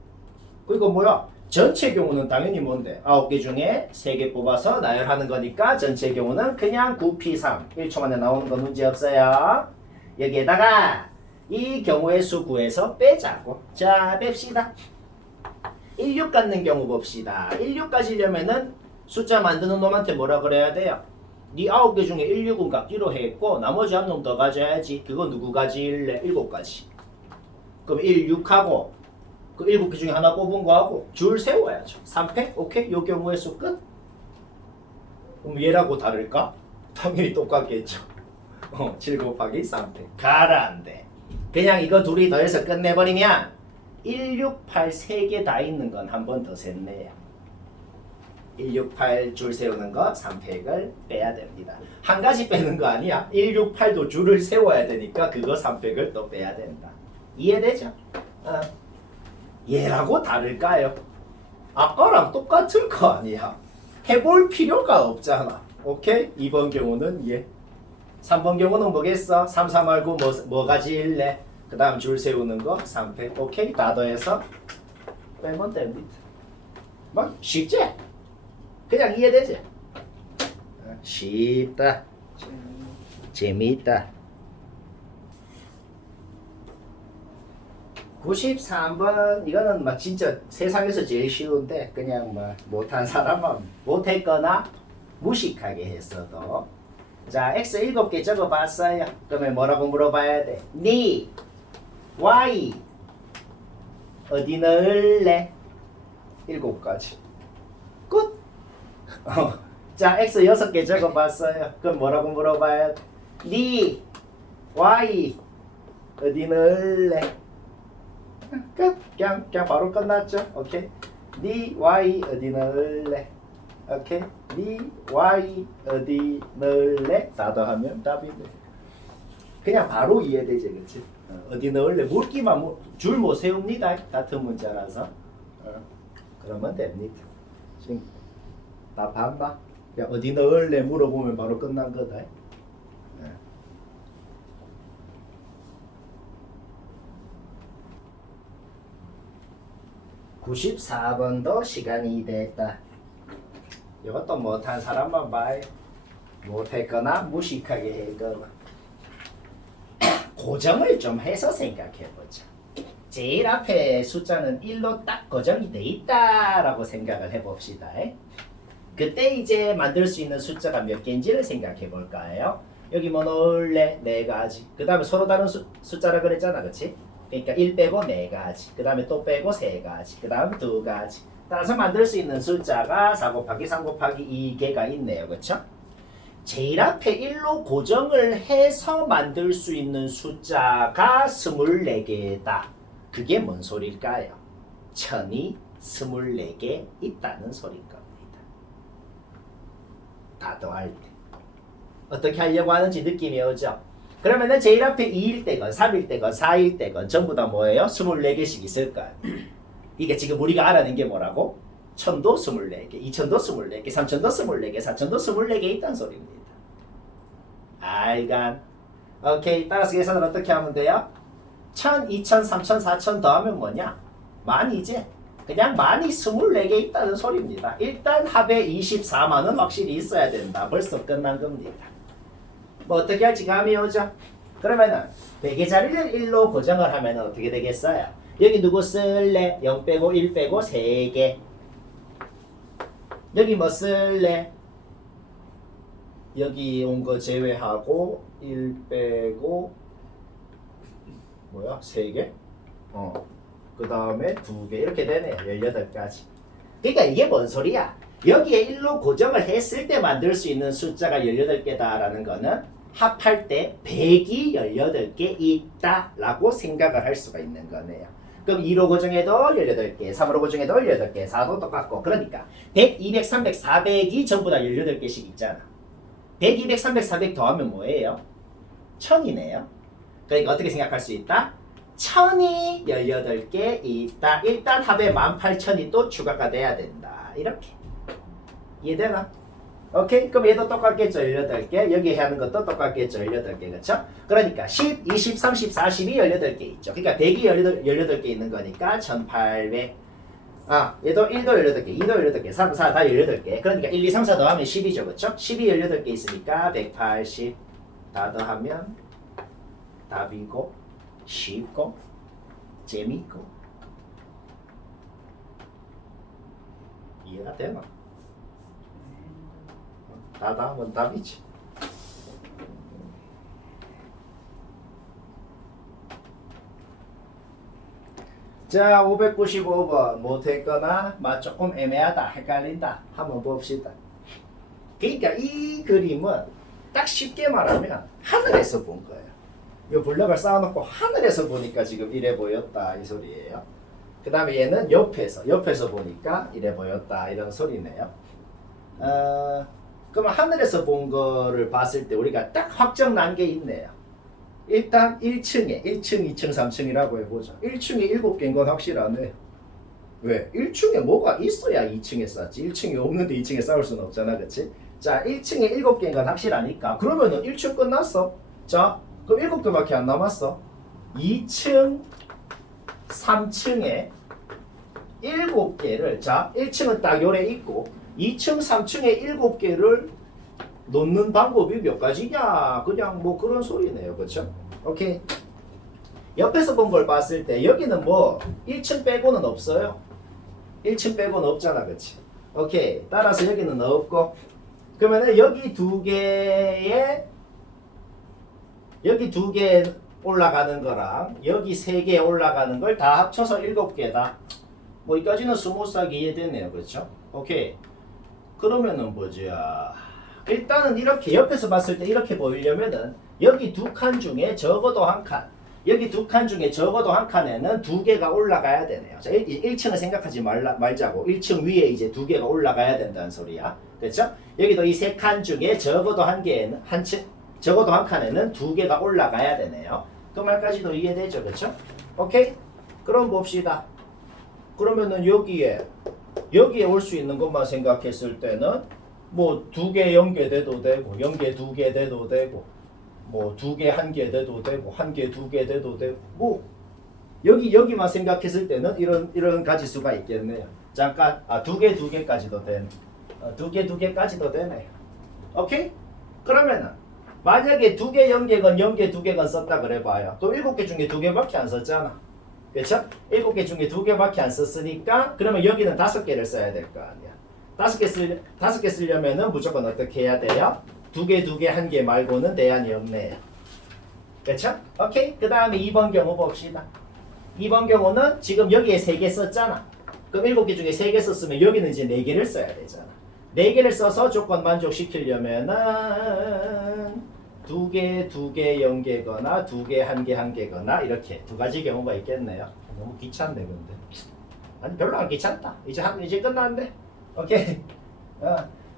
그리고 뭐야? 전체 경우는 당연히 뭔데? 9개 중에 3개 뽑아서 나열하는 거니까 전체 경우는 그냥 9P3 1초 만에 나오는 건 문제 없어요. 여기에다가 이 경우의 수 구해서 빼자고. 자, 뺍시다. 16 갖는 경우 봅시다. 16 가지려면은 숫자 만드는 놈한테 뭐라 그래야 돼요? 네 9개 중에 16은 갖기로 했고 나머지 한 놈 더 가져야지. 그거 누구 가질래? 7가지. 그럼 1, 6하고 그 7개 중에 하나 뽑은 거하고 줄 세워야죠. 3패? 오케이? 요 경우의 수 끝? 그럼 얘라고 다를까? 당연히 똑같겠죠. 7 곱하기 3패. 가라 안 돼. 그냥 이거 둘이 더해서 끝내버리면 1, 6, 8 3개 다 있는 건 한 번 더 셌네요. 1, 6, 8 줄 세우는 거 3팩을 빼야 됩니다. 한 가지 빼는 거 아니야. 1, 6, 8도 줄을 세워야 되니까 그거 3팩을 또 빼야 된다. 이해되죠? 얘라고 다를까요? 아까랑 똑같을 거 아니야. 해볼 필요가 없잖아. 오케이? 2번 경우는 얘. 3번 경우는 뭐겠어? 3, 4 말고 뭐 가질래? 그 다음 줄 세우는 거 3팩. 오케이? 다 더해서 빼면 됩니다. 뭐 쉽지? 그냥 이해되지? 쉽다. 재미있다. 93번 이거는 막 진짜 세상에서 제일 쉬운데 그냥 뭐 못한 사람은 못했거나 무식하게 했어도 자 x 7개 적어봤어요. 그러면 뭐라고 물어봐야 돼? 니 y 어디 넣을래? 7가지 끝. 자 x 6개 적어봤어요. 그럼 뭐라고 물어봐야 돼? 니 y 어디 넣을래? 끝. 그냥 바로 끝났죠. 오케이. 니 y 어디 넣을래? 오케이. 니 y 어디 넣을래? 다 더하면 답이 돼. 그냥 바로 이해되지, 그렇지? 어디 넣을래? 물기만 줄 못 세웁니다. 같은 문자라서. 그러면 됩니다. 지금 다 봤나? 그냥 어디 넣을래 물어보면 바로 끝난 거다. 94번도 시간이 됐다. 이것도 못한 사람만 봐요. 못했거나 무식하게 했거나. 고정을 좀 해서 생각해보자. 제일 앞에 숫자는 1로 딱 고정이 돼 있다라고 생각을 해봅시다. 그때 이제 만들 수 있는 숫자가 몇 개인지를 생각해 볼까요? 여기 뭐 넣을래? 4가지. 그 다음에 서로 다른 숫자라 그랬잖아, 그치? 그러니까 1 빼고 4가지. 그 다음에 또 빼고 3가지. 그 다음 2가지. 따라서 만들 수 있는 숫자가 4 곱하기 3 곱하기 2개가 있네요, 그쵸? 제일 앞에 1로 고정을 해서 만들 수 있는 숫자가 24개다. 그게 뭔 소릴까요? 천이 24개 있다는 소린 겁니다. 다 더할 때. 어떻게 하려고 하는지 느낌이 오죠? 그러면은 제일 앞에 2일 때건 3일 때건 4일 때건 전부 다 뭐예요? 24개씩 있을 거예요. 이게 지금 우리가 알아낸 게 뭐라고? 천도 24개, 2천도 24개, 3천도 24개, 4천도 24개 있다는 소리입니다. 알간. 오케이. 따라서 계산을 어떻게 하면 돼요? 1000, 2000, 3000, 4000 더하면 뭐냐? 만이지. 그냥 만이 24개 있다는 소리입니다. 일단 합에 24만은 확실히 있어야 된다. 벌써 끝난 겁니다. 뭐 어떻게 할지 감이 오죠? 그러면은 100개 자리를 1로 고정을 하면 어떻게 되겠어요? 여기 누구 쓸래? 0 빼고 1 빼고 3개. 여기 뭐 쓸래? 여기 온 거 제외하고 1 빼고 뭐야? 3개? 그 다음에 2개 이렇게 되네요. 18가지. 그러니까 이게 뭔 소리야? 여기에 1로 고정을 했을 때 만들 수 있는 숫자가 18개다라는 거는 합할 때 100이 18개 있다라고 생각을 할 수가 있는 거네요. 그럼 2로 고정해도 18개, 3으로 고정해도 18개, 4도 똑같고 그러니까 100, 200, 300, 400이 전부 다 18개씩 있잖아. 100, 200, 300, 400 더하면 뭐예요? 1000이네요. 그러니까 어떻게 생각할 수 있다? 1000이 18개 있다. 일단 합에 18,000이 또 추가가 돼야 된다. 이렇게. 이해되나? 오케이? 그럼 얘도 똑같겠죠? 18개. 여기 하는 것도 똑같겠죠? 18개. 그쵸? 그러니까 10, 20, 30, 40이 18개 있죠. 그러니까 100이 18개 있는 거니까 1800. 얘도 1도 18개, 2도 18개, 3, 4 다 18개. 그러니까 1, 2, 3, 4 더하면 10이죠. 그쵸? 10이 18개 있으니까 180. 다 더하면 답이고 쉽고 재밌고 이해가 되나? 다 더하면 답이지. 자, 595번 못했거나 조금 애매하다, 헷갈린다 한번 봅시다. 그러니까 이 그림은 딱 쉽게 말하면 하늘에서 본 거예요. 이 블럭을 쌓아놓고 하늘에서 보니까 지금 이래 보였다 이 소리예요. 그 다음에 얘는 옆에서 보니까 이래 보였다 이런 소리네요. 그럼 하늘에서 본 거를 봤을 때 우리가 딱 확정 난 게 있네요. 일단 1층에 1층, 2층, 3층이라고 해보자. 1층에 7개인 건 확실하네. 왜? 1층에 뭐가 있어야 2층에 쌓지. 1층이 없는데 2층에 쌓을 수는 없잖아, 그치? 자, 1층에 7개인 건 확실하니까 그러면은 1층 끝났어. 자, 그럼 7개밖에 안 남았어. 2층, 3층에 7개를 자, 1층은 딱 요래 있고 2층, 3층에 7개를 놓는 방법이 몇 가지냐? 그냥 뭐 그런 소리네요. 그쵸? 오케이. 옆에서 본 걸 봤을 때 여기는 뭐 1층 빼고는 없어요. 1층 빼고는 없잖아. 그치? 오케이. 따라서 여기는 없고 그러면은 여기 두 개에 올라가는 거랑 여기 3개 올라가는 걸 다 합쳐서 7개다. 뭐 여기까지는 스무스하게 이해되네요. 그렇죠? 오케이. 그러면은 뭐지야? 일단은 이렇게 옆에서 봤을 때 이렇게 보이려면은 여기 2칸 중에 적어도 한 칸, 여기 2칸 중에 적어도 한 칸에는 2개가 올라가야 되네요. 자, 1층을 생각하지 말자고. 1층 위에 이제 2개가 올라가야 된다는 소리야. 그렇죠? 여기도 이 3칸 중에 적어도 적어도 한 칸에는 2개가 올라가야 되네요. 그 말까지도 이해되죠? 그렇죠? 오케이? 그럼 봅시다. 그러면은 여기에 올 수 있는 것만 생각했을 때는 뭐 2개 0개 돼도 되고 0개 2개 돼도 되고 뭐 2개 1개 돼도 되고 1개 2개 돼도 되고 뭐 여기만 생각했을 때는 이런 가지수가 있겠네요. 잠깐 2개 2개까지도 되네. 2개 2개까지도 되네. 오케이? 그러면은 만약에 2개 0개건 0개 2개건 썼다 그래봐요. 그럼 7개 중에 2개밖에 안 썼잖아. 그렇죠? 7개 중에 2개밖에 안 썼으니까 그러면 여기는 5개를 써야 될 거 아니야. 5개 쓰려면은 무조건 어떻게 해야 돼요? 2개, 1개 말고는 대안이 없네요. 그렇죠? 오케이. 그 다음에 2번 경우 봅시다. 2번 경우는 지금 여기에 3개 썼잖아. 그럼 7개 중에 3개 썼으면 여기는 이제 4개를 써야 되잖아. 4개를 써서 조건 만족시키려면은 2개, 0개거나 2개, 1개거나 이렇게 두 가지 경우가 있겠네요. 너무 귀찮네 근데. 아니 별로 안 귀찮다. 이제 끝났는데. 오케이.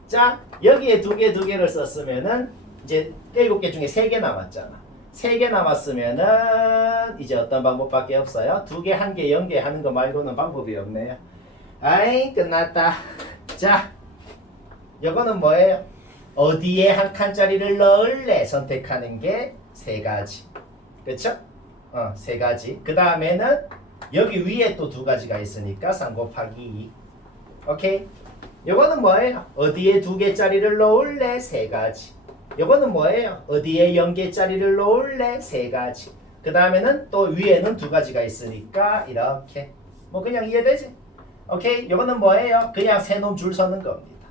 자, 여기에 2개를 썼으면은 이제 7개 중에 3개 남았잖아. 3개 남았으면은 이제 어떤 방법밖에 없어요? 2개, 1개, 0개 하는 거 말고는 방법이 없네요. 아이, 끝났다. 자, 이거는 뭐예요? 어디에 한 칸짜리를 넣을래 선택하는 게 3가지. 그쵸? 3가지. 그 다음에는 여기 위에 또 2가지가 있으니까 3 곱하기 2. 오케이? 요거는 뭐예요? 어디에 2개짜리를 넣을래? 3가지. 요거는 뭐예요? 어디에 0개짜리를 넣을래? 3가지. 그 다음에는 또 위에는 2가지가 있으니까 이렇게. 뭐 그냥 이해되지? 오케이? 요거는 뭐예요? 그냥 세 놈 줄 서는 겁니다.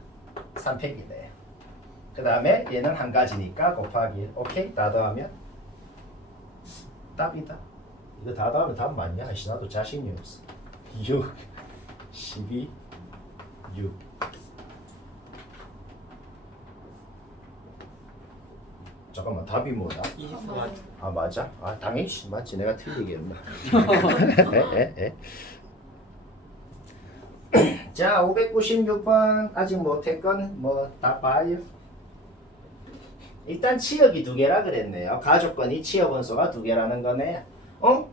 3팩이네요. 그 다음에 얘는 한 가지니까 곱하기 1. 오케이? 다 더하면 답이다. 이거 다 더하면 답 맞냐? 아이씨, 나도 자신이 없어. 6, 12, 6. 잠깐만, 답이 뭐다? 24. 아, 맞아? 아, 당연히 맞지. 내가 틀리겠나? 자, 596번 아직 못했건 뭐 다 봐요. 일단 치역이 두 개라 그랬네요. 가족권이 치역 원소가 두 개라는 거네.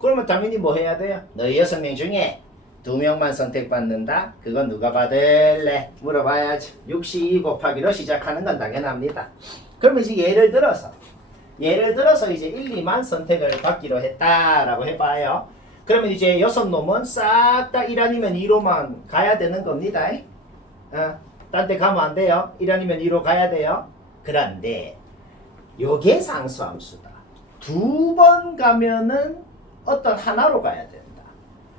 그러면 당연히 뭐 해야 돼요? 너희 6명 중에 2명만 선택받는다? 그건 누가 받을래? 물어봐야지. 62 곱하기로 시작하는 건 당연합니다. 그러면 이제 예를 들어서 이제 1, 2만 선택을 받기로 했다라고 해봐요. 그러면 이제 6놈은 싹 다 1 아니면 2로만 가야 되는 겁니다. 딴 데 가면 안 돼요. 1 아니면 2로 가야 돼요. 그런데 요게 상수함수다. 2번 가면은 어떤 하나로 가야 된다.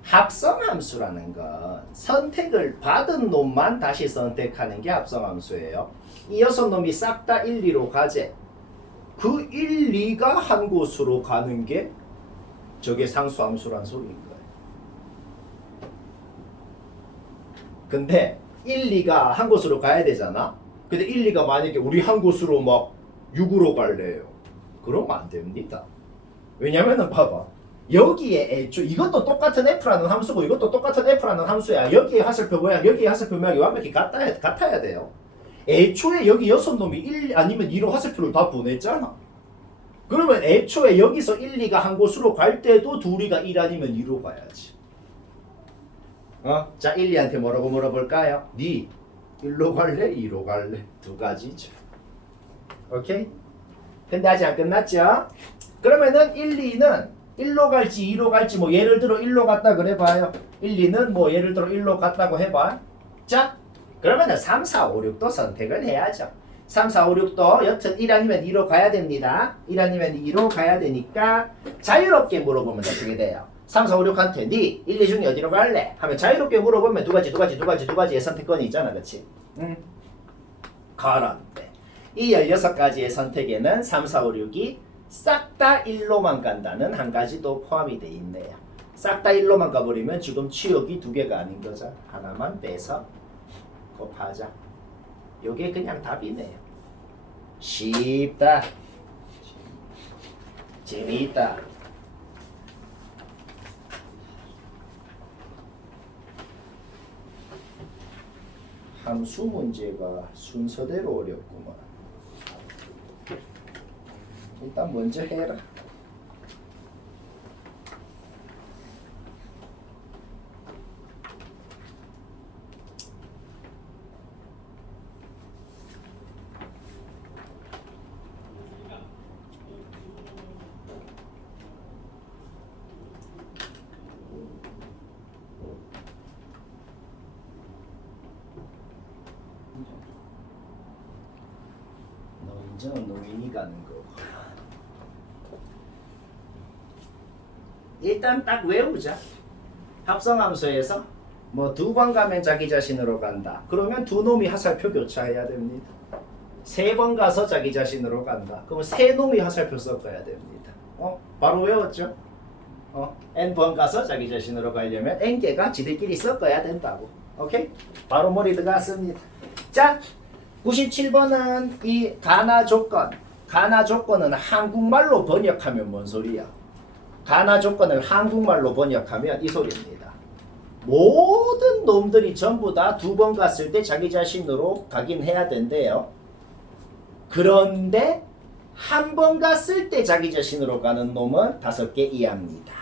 합성함수라는 건 선택을 받은 놈만 다시 선택하는 게 합성함수예요. 이 6놈이 싹 다 1, 2로 가재. 그 1, 2가 한 곳으로 가는 게 저게 상수함수란 소리인 거예요. 근데 1, 2가 한 곳으로 가야 되잖아. 근데 1, 2가 만약에 우리 한 곳으로 막 6으로 갈래요. 그러면 안 됩니다. 왜냐면은 봐봐. 여기에 이것도 똑같은 F라는 함수고 이것도 똑같은 F라는 함수야. 여기에 화살표 모양, 여기에 화살표 모양이 완벽히 같아야 돼요. 애초에 여기 6놈이 1 아니면 2로 화살표를 다 보냈잖아. 그러면 애초에 여기서 1, 2가 한 곳으로 갈 때도 둘이가 1 아니면 2로 가야지. 자, 1, 2한테 뭐라고 물어볼까요? 니 1로 갈래? 2로 갈래? 두 가지죠. 오케이? 근데 아직 안 끝났죠? 그러면은 1, 2는 1로 갈지 2로 갈지 뭐 예를 들어 1로 갔다 그래 봐요. 1, 2는 뭐 예를 들어 1로 갔다고 해봐. 자, 그러면은 3, 4, 5, 6도 선택을 해야죠. 3, 4, 5, 6도 여튼 1 아니면 2로 가야 됩니다. 1 아니면 2로 가야 되니까 자유롭게 물어보면 어떻게 돼요? 3, 4, 5, 6한테 니 1, 2 중에 어디로 갈래? 하면 자유롭게 물어보면 두 가지의 선택권이 있잖아. 그치? 그런데 이 16가지의 선택에는 3, 4, 5, 6이 싹 다 1로만 간다는 한 가지도 포함이 돼 있네요. 싹 다 1로만 가버리면 지금 치역이 두 개가 아닌 거죠. 하나만 빼서 곱하자. 요게 그냥 답이네요. 쉽다. 재미있다. 함수 문제가 순서대로 어렵구만. 일단 먼저 해라. 인정은 노인이 가는 거. 일단 딱 외우자. 합성함수에서 뭐 2번 가면 자기 자신으로 간다. 그러면 두 놈이 화살표 교차해야 됩니다. 3번 가서 자기 자신으로 간다. 그러면 3놈이 화살표 섞어야 됩니다. 바로 외웠죠? n번 가서 자기 자신으로 가려면 n개가 지들끼리 섞어야 된다고. 오케이? 바로 머리 들어갔습니다. 자, 97번은 이 가나 조건. 가나 조건은 한국말로 번역하면 뭔 소리야? 가나 조건을 한국말로 번역하면 이 소리입니다. 모든 놈들이 전부 다 2번 갔을 때 자기 자신으로 가긴 해야 된대요. 그런데 한 번 갔을 때 자기 자신으로 가는 놈은 5개 이하입니다.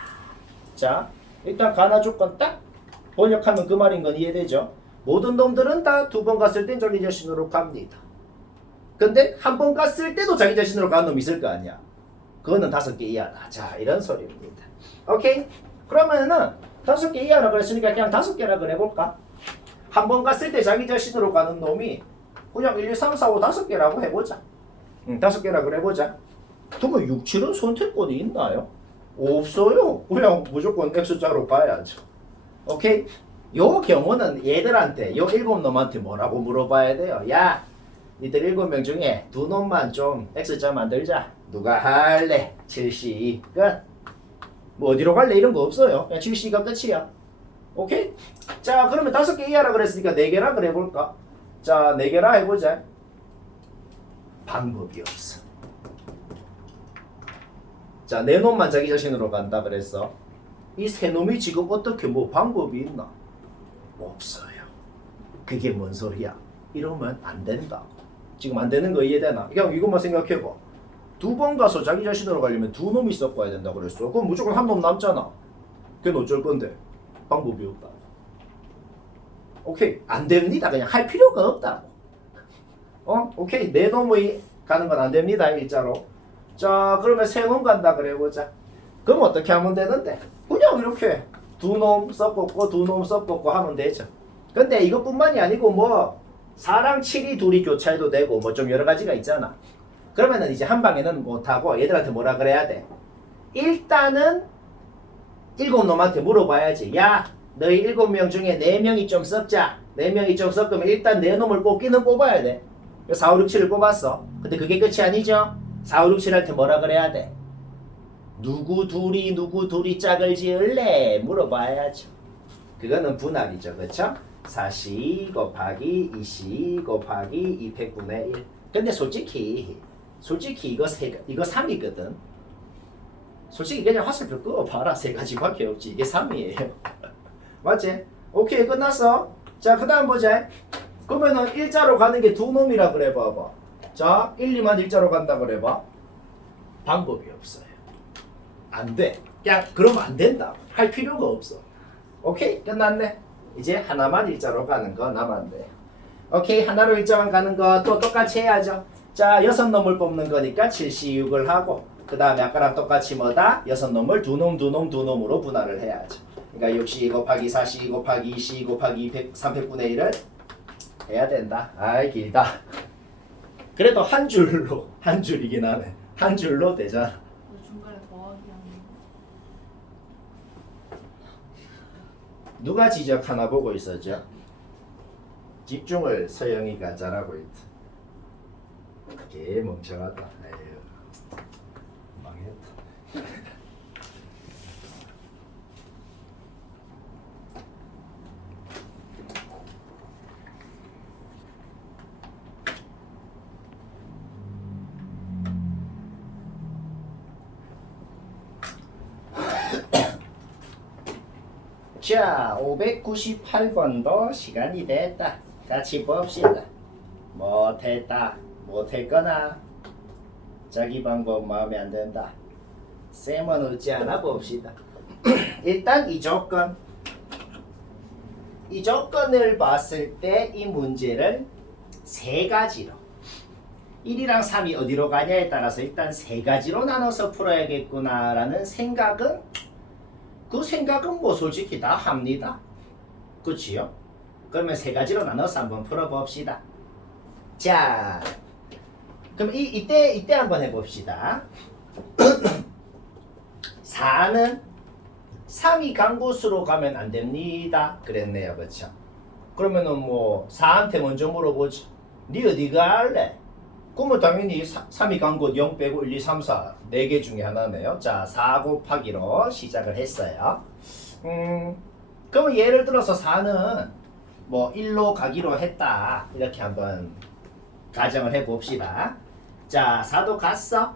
자, 일단 가나 조건 딱 번역하면 그 말인 건 이해되죠? 모든 놈들은 다 2번 갔을 때 자기 자신으로 갑니다. 근데 한 번 갔을 때도 자기 자신으로 가는 놈이 있을 거 아니야. 그거는 5개 이하다. 자, 이런 소리입니다. 오케이? 그러면은 5개 이하라고 했으니까 그냥 5개라 그래볼까? 한 번 갔을 때 자기 자신으로 가는 놈이 그냥 1, 2, 3, 4, 5, 5개라고 해보자. 5개라 그래보자. 그러면 6, 7은 선택권이 있나요? 없어요. 그냥 무조건 X자로 가야죠. 오케이? 요 경우는 얘들한테 요 7놈한테 뭐라고 물어봐야 돼요? 야, 이들 7명 중에 두 놈만 좀 X자 만들자. 누가 할래? 72 끝. 뭐 어디로 갈래 이런 거 없어요. 그냥 72가 끝이야. 오케이? 자 그러면 5개 이하라 그랬으니까 4개라 그래 볼까? 자 4개라 해보자. 방법이 없어. 자, 내 놈만 자기 자신으로 간다 그랬어. 이 세 놈이 지금 어떻게 뭐 방법이 있나? 없어요. 그게 뭔 소리야? 이러면 안 된다. 지금 안 되는 거 이해되나? 그냥 이것만 생각해봐. 2번 가서 자기 자신으로 가려면 두 놈이 섞어야 된다 그랬어. 그럼 무조건 한 놈 남잖아. 걔는 어쩔 건데? 방법이 없다. 오케이. 안 됩니다. 그냥 할 필요가 없다고. 오케이. 내 놈의 가는 건 안 됩니다. 일자로. 자, 그러면 세 놈 간다 그래 보자. 그럼 어떻게 하면 되는데? 그냥 이렇게 두 놈 섞었고 두 놈 섞었고 하면 되죠. 근데 이것뿐만이 아니고 뭐 4랑 7이 둘이 교차해도 되고 뭐 좀 여러 가지가 있잖아. 그러면은 이제 한 방에는 못하고 얘들한테 뭐라 그래야 돼? 일단은 7놈한테 물어봐야지. 야, 너희 7명 중에 4명이 좀 섞자. 4명이 좀 섞으면 일단 4놈을 뽑기는 뽑아야 돼. 4, 5, 6, 7을 뽑았어. 근데 그게 끝이 아니죠? 4, 5, 6, 7한테 뭐라 그래야 돼? 누구 둘이 짝을 지을래? 물어봐야죠. 그거는 분할이죠. 그쵸? 4C 곱하기 2C 곱하기 200분의 1. 근데 솔직히 이거 3이거든. 솔직히 그냥 화살표 끄어봐라. 3가지밖에 없지. 이게 3이에요. 맞지? 오케이 끝났어. 자 그 다음 보자. 그러면은 일자로 가는 게 두 놈이라 그래 봐봐. 자 1, 2만 일자로 간다 그래 봐. 방법이 없어요. 안 돼. 그냥 그러면 안 된다. 할 필요가 없어. 오케이 끝났네. 이제 하나만 일자로 가는 거 남았네. 오케이 하나로 일자만 가는 거 또 똑같이 해야죠. 자 6놈을 뽑는 거니까 76을 하고 그 다음에 아까랑 똑같이 뭐다? 6놈을 두 놈으로 분할을 해야죠. 그러니까 6C 곱하기 4C 곱하기 2C 곱하기 300분의 1을 해야 된다. 아이 길다. 그래도 한 줄이긴 하네. 한 줄로 되잖아. 중간에 더하기 하는 누가 지적 하나 보고 있었죠? 집중을 서영이가 잘하고 있다. 개 멍청하다. 에휴, 망했다. 자, 598번도 시간이 됐다. 같이 봅시다. 못했다. 못했거나 자기 방법 마음에 안 든다. 쌤은 어찌 하나 봅시다. 일단 이 조건을 봤을 때 이 문제를 세 가지로 1이랑 3이 어디로 가냐에 따라서 일단 세 가지로 나눠서 풀어야겠구나라는 생각은 뭐 솔직히 다 합니다. 그치요? 그러면 세 가지로 나눠서 한번 풀어봅시다. 자, 그럼 이때 한번 해봅시다. 4는 3이 강구수로 가면 안 됩니다. 그랬네요. 그쵸? 그러면은 뭐 4한테 먼저 물어보지. 니 어디 갈래? 그러면 당연히 3이 간곳 0 빼고 1, 2, 3, 4 4개 중에 하나네요. 자, 4 곱하기로 시작을 했어요. 그러면 예를 들어서 4는 뭐 1로 가기로 했다. 이렇게 한번 가정을 해봅시다. 자, 4도 갔어.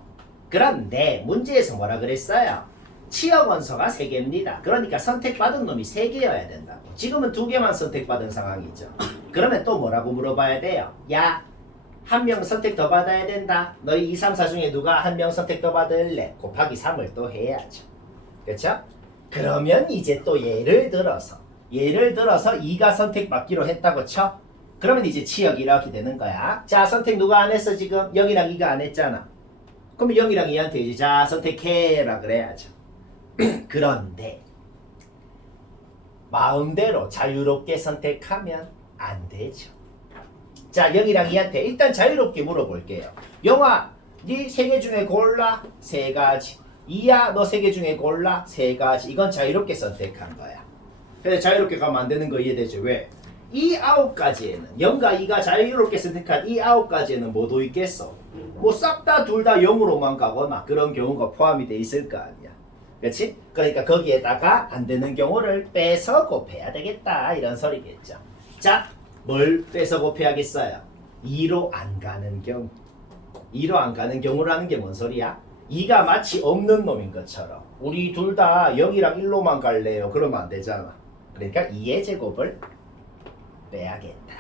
그런데 문제에서 뭐라 그랬어요? 치역 원소가 3개입니다. 그러니까 선택받은 놈이 3개여야 된다고. 지금은 2개만 선택받은 상황이죠. 그러면 또 뭐라고 물어봐야 돼요? 야, 한 명 선택 더 받아야 된다. 너희 2, 3, 4 중에 누가 한 명 선택 더 받을래? 곱하기 3을 또 해야죠. 그렇죠? 그러면 이제 또 예를 들어서 2가 선택받기로 했다고 쳐? 그러면 이제 치역이 이렇게 되는 거야. 자, 선택 누가 안 했어 지금? 0이랑 2가 안 했잖아. 그러면 0이랑 2한테 이제 자 선택해라 그래야죠. 그런데 마음대로 자유롭게 선택하면 안 되죠. 자, 0이랑 2한테 일단 자유롭게 물어볼게요. 영아, 네 3개 중에 골라 3가지. 2야, 너 3개 중에 골라 3가지. 이건 자유롭게 선택한 거야. 근데 자유롭게 가면 안 되는 거 이해되죠? 왜? 이 9가지에는 0과 2가 자유롭게 선택한 이 9가지에는 뭐도 있겠어? 뭐 싹 다 둘 다 0으로만 가거나 그런 경우가 포함이 돼 있을 거 아니야. 그렇지? 그러니까 거기에다가 안 되는 경우를 빼서 곱해야 되겠다 이런 소리겠죠. 자, 뭘 빼서 곱해야겠어요? 2로 안 가는 경우. 2로 안 가는 경우라는 게 뭔 소리야? 2가 마치 없는 놈인 것처럼 우리 둘 다 0이랑 1로만 갈래요. 그러면 안 되잖아. 그러니까 2의 제곱을 빼야겠다.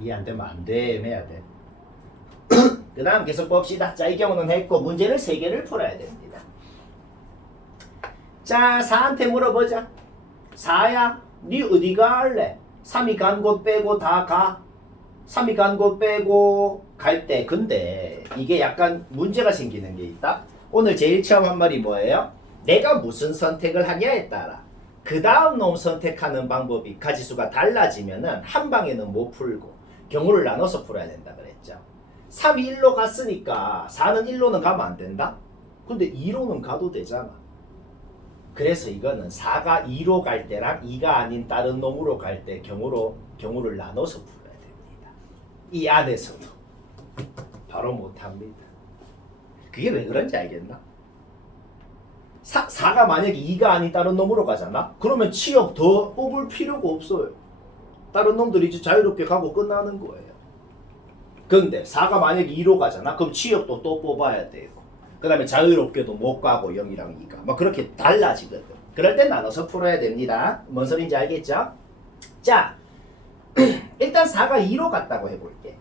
이해 안 되면 안 돼. 애매해야 돼. 그 다음 계속 봅시다. 자, 이 경우는 했고 문제를 3개를 풀어야 됩니다. 자, 4한테 물어보자. 4야, 니 어디 갈래? 3이 간 곳 빼고 다 가. 3이 간 곳 빼고 갈 때. 근데 이게 약간 문제가 생기는 게 있다. 오늘 제일 처음 한 말이 뭐예요? 내가 무슨 선택을 하냐에 따라 그 다음 놈 선택하는 방법이 가지수가 달라지면은 한 방에는 못 풀고 경우를 나눠서 풀어야 된다 그랬죠. 3이 1로 갔으니까 4는 1로는 가면 안 된다? 근데 2로는 가도 되잖아. 그래서 이거는 4가 2로 갈 때랑 2가 아닌 다른 놈으로 갈 때 경우를 나눠서 풀어야 됩니다. 이 안에서도 바로 못합니다. 그게 왜 그런지 알겠나? 4가 만약에 2가 아닌 다른 놈으로 가잖아? 그러면 치역 더 뽑을 필요가 없어요. 다른 놈들이 이제 자유롭게 가고 끝나는 거예요. 근데 4가 만약에 2로 가잖아? 그럼 치역도 또 뽑아야 되고 그 다음에 자유롭게도 못 가고 0이랑 2가 막 그렇게 달라지거든. 그럴 때 나눠서 풀어야 됩니다. 뭔 소린지 알겠죠? 자, 일단 4가 2로 갔다고 해볼게.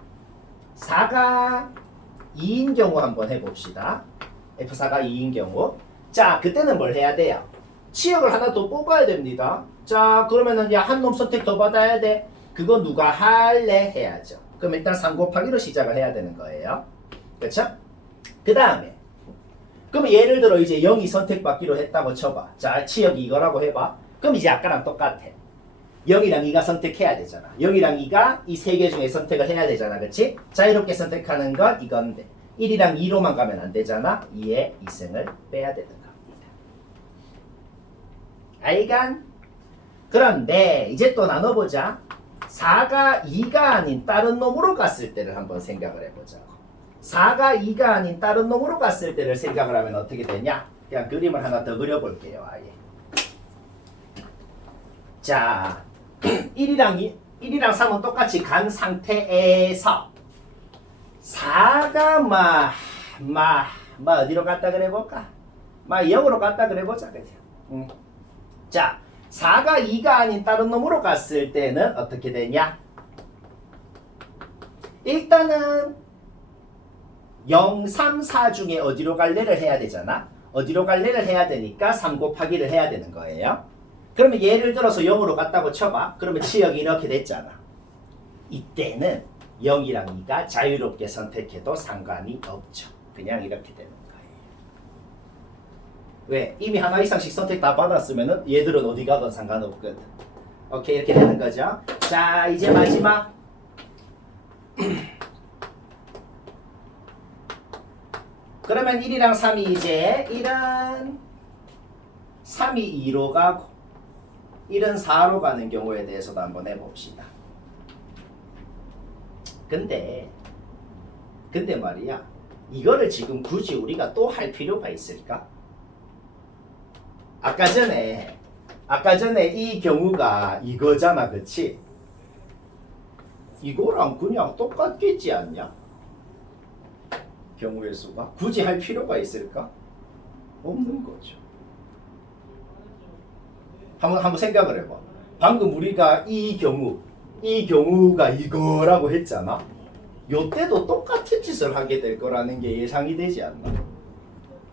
4가 2인 경우 한번 해봅시다. F4가 2인 경우. 자, 그때는 뭘 해야 돼요? 치역을 하나 더 뽑아야 됩니다. 자, 그러면은 야, 한 놈 선택 더 받아야 돼. 그거 누가 할래? 해야죠. 그럼 일단 3 곱하기로 시작을 해야 되는 거예요. 그렇죠? 그 다음에 그럼 예를 들어 이제 0이 선택받기로 했다고 쳐봐. 자, 치역이 이거라고 해봐. 그럼 이제 아까랑 똑같아. 0이랑 2가 선택해야 되잖아. 0이랑 2가 이 세 개 중에 선택을 해야 되잖아. 그렇지? 자유롭게 선택하는 건 이건데 1이랑 2로만 가면 안 되잖아. 2의 2승을 빼야 되는 겁니다. 알간? 그런데 이제 또 나눠보자. 4가 2가 아닌 다른 놈으로 갔을 때를 한번 생각을 해보자고. 4가 2가 아닌 다른 놈으로 갔을 때를 생각을 하면 어떻게 되냐? 그냥 그림을 하나 더 그려볼게요. 아예. 자, 1이랑 3은 똑같이 간 상태에서 4가 어디로 갔다 그래볼까? 0으로 갔다 그래보자. 그냥. 자, 4가 2가 아닌 다른 놈으로 갔을 때는 어떻게 되냐? 일단은 0, 3, 4 중에 어디로 갈래를 해야 되잖아. 어디로 갈래를 해야 되니까 3 곱하기를 해야 되는 거예요. 그러면 예를 들어서 0으로 갔다고 쳐봐. 그러면 치역이 이렇게 됐잖아. 이때는 0이랑 2가 자유롭게 선택해도 상관이 없죠. 그냥 이렇게 되는 거예요. 왜? 이미 하나 이상씩 선택 다 받았으면 얘들은 어디 가든 상관없거든. 오케이, 이렇게 되는 거죠. 자, 이제 마지막. 그러면 1이랑 3이 이제 1은 3이 2로 가고 1은 4로 가는 경우에 대해서도 한번 해봅시다. 근데 말이야, 이거를 지금 굳이 우리가 또 할 필요가 있을까? 아까 전에 이 경우가 이거잖아, 그치? 이거랑 그냥 똑같겠지 않냐? 경우의 수가 굳이 할 필요가 있을까? 없는 거죠. 한번 생각을 해봐. 방금 우리가 이 경우가 이거라고 했잖아. 요때도 똑같은 짓을 하게 될 거라는 게 예상이 되지 않나?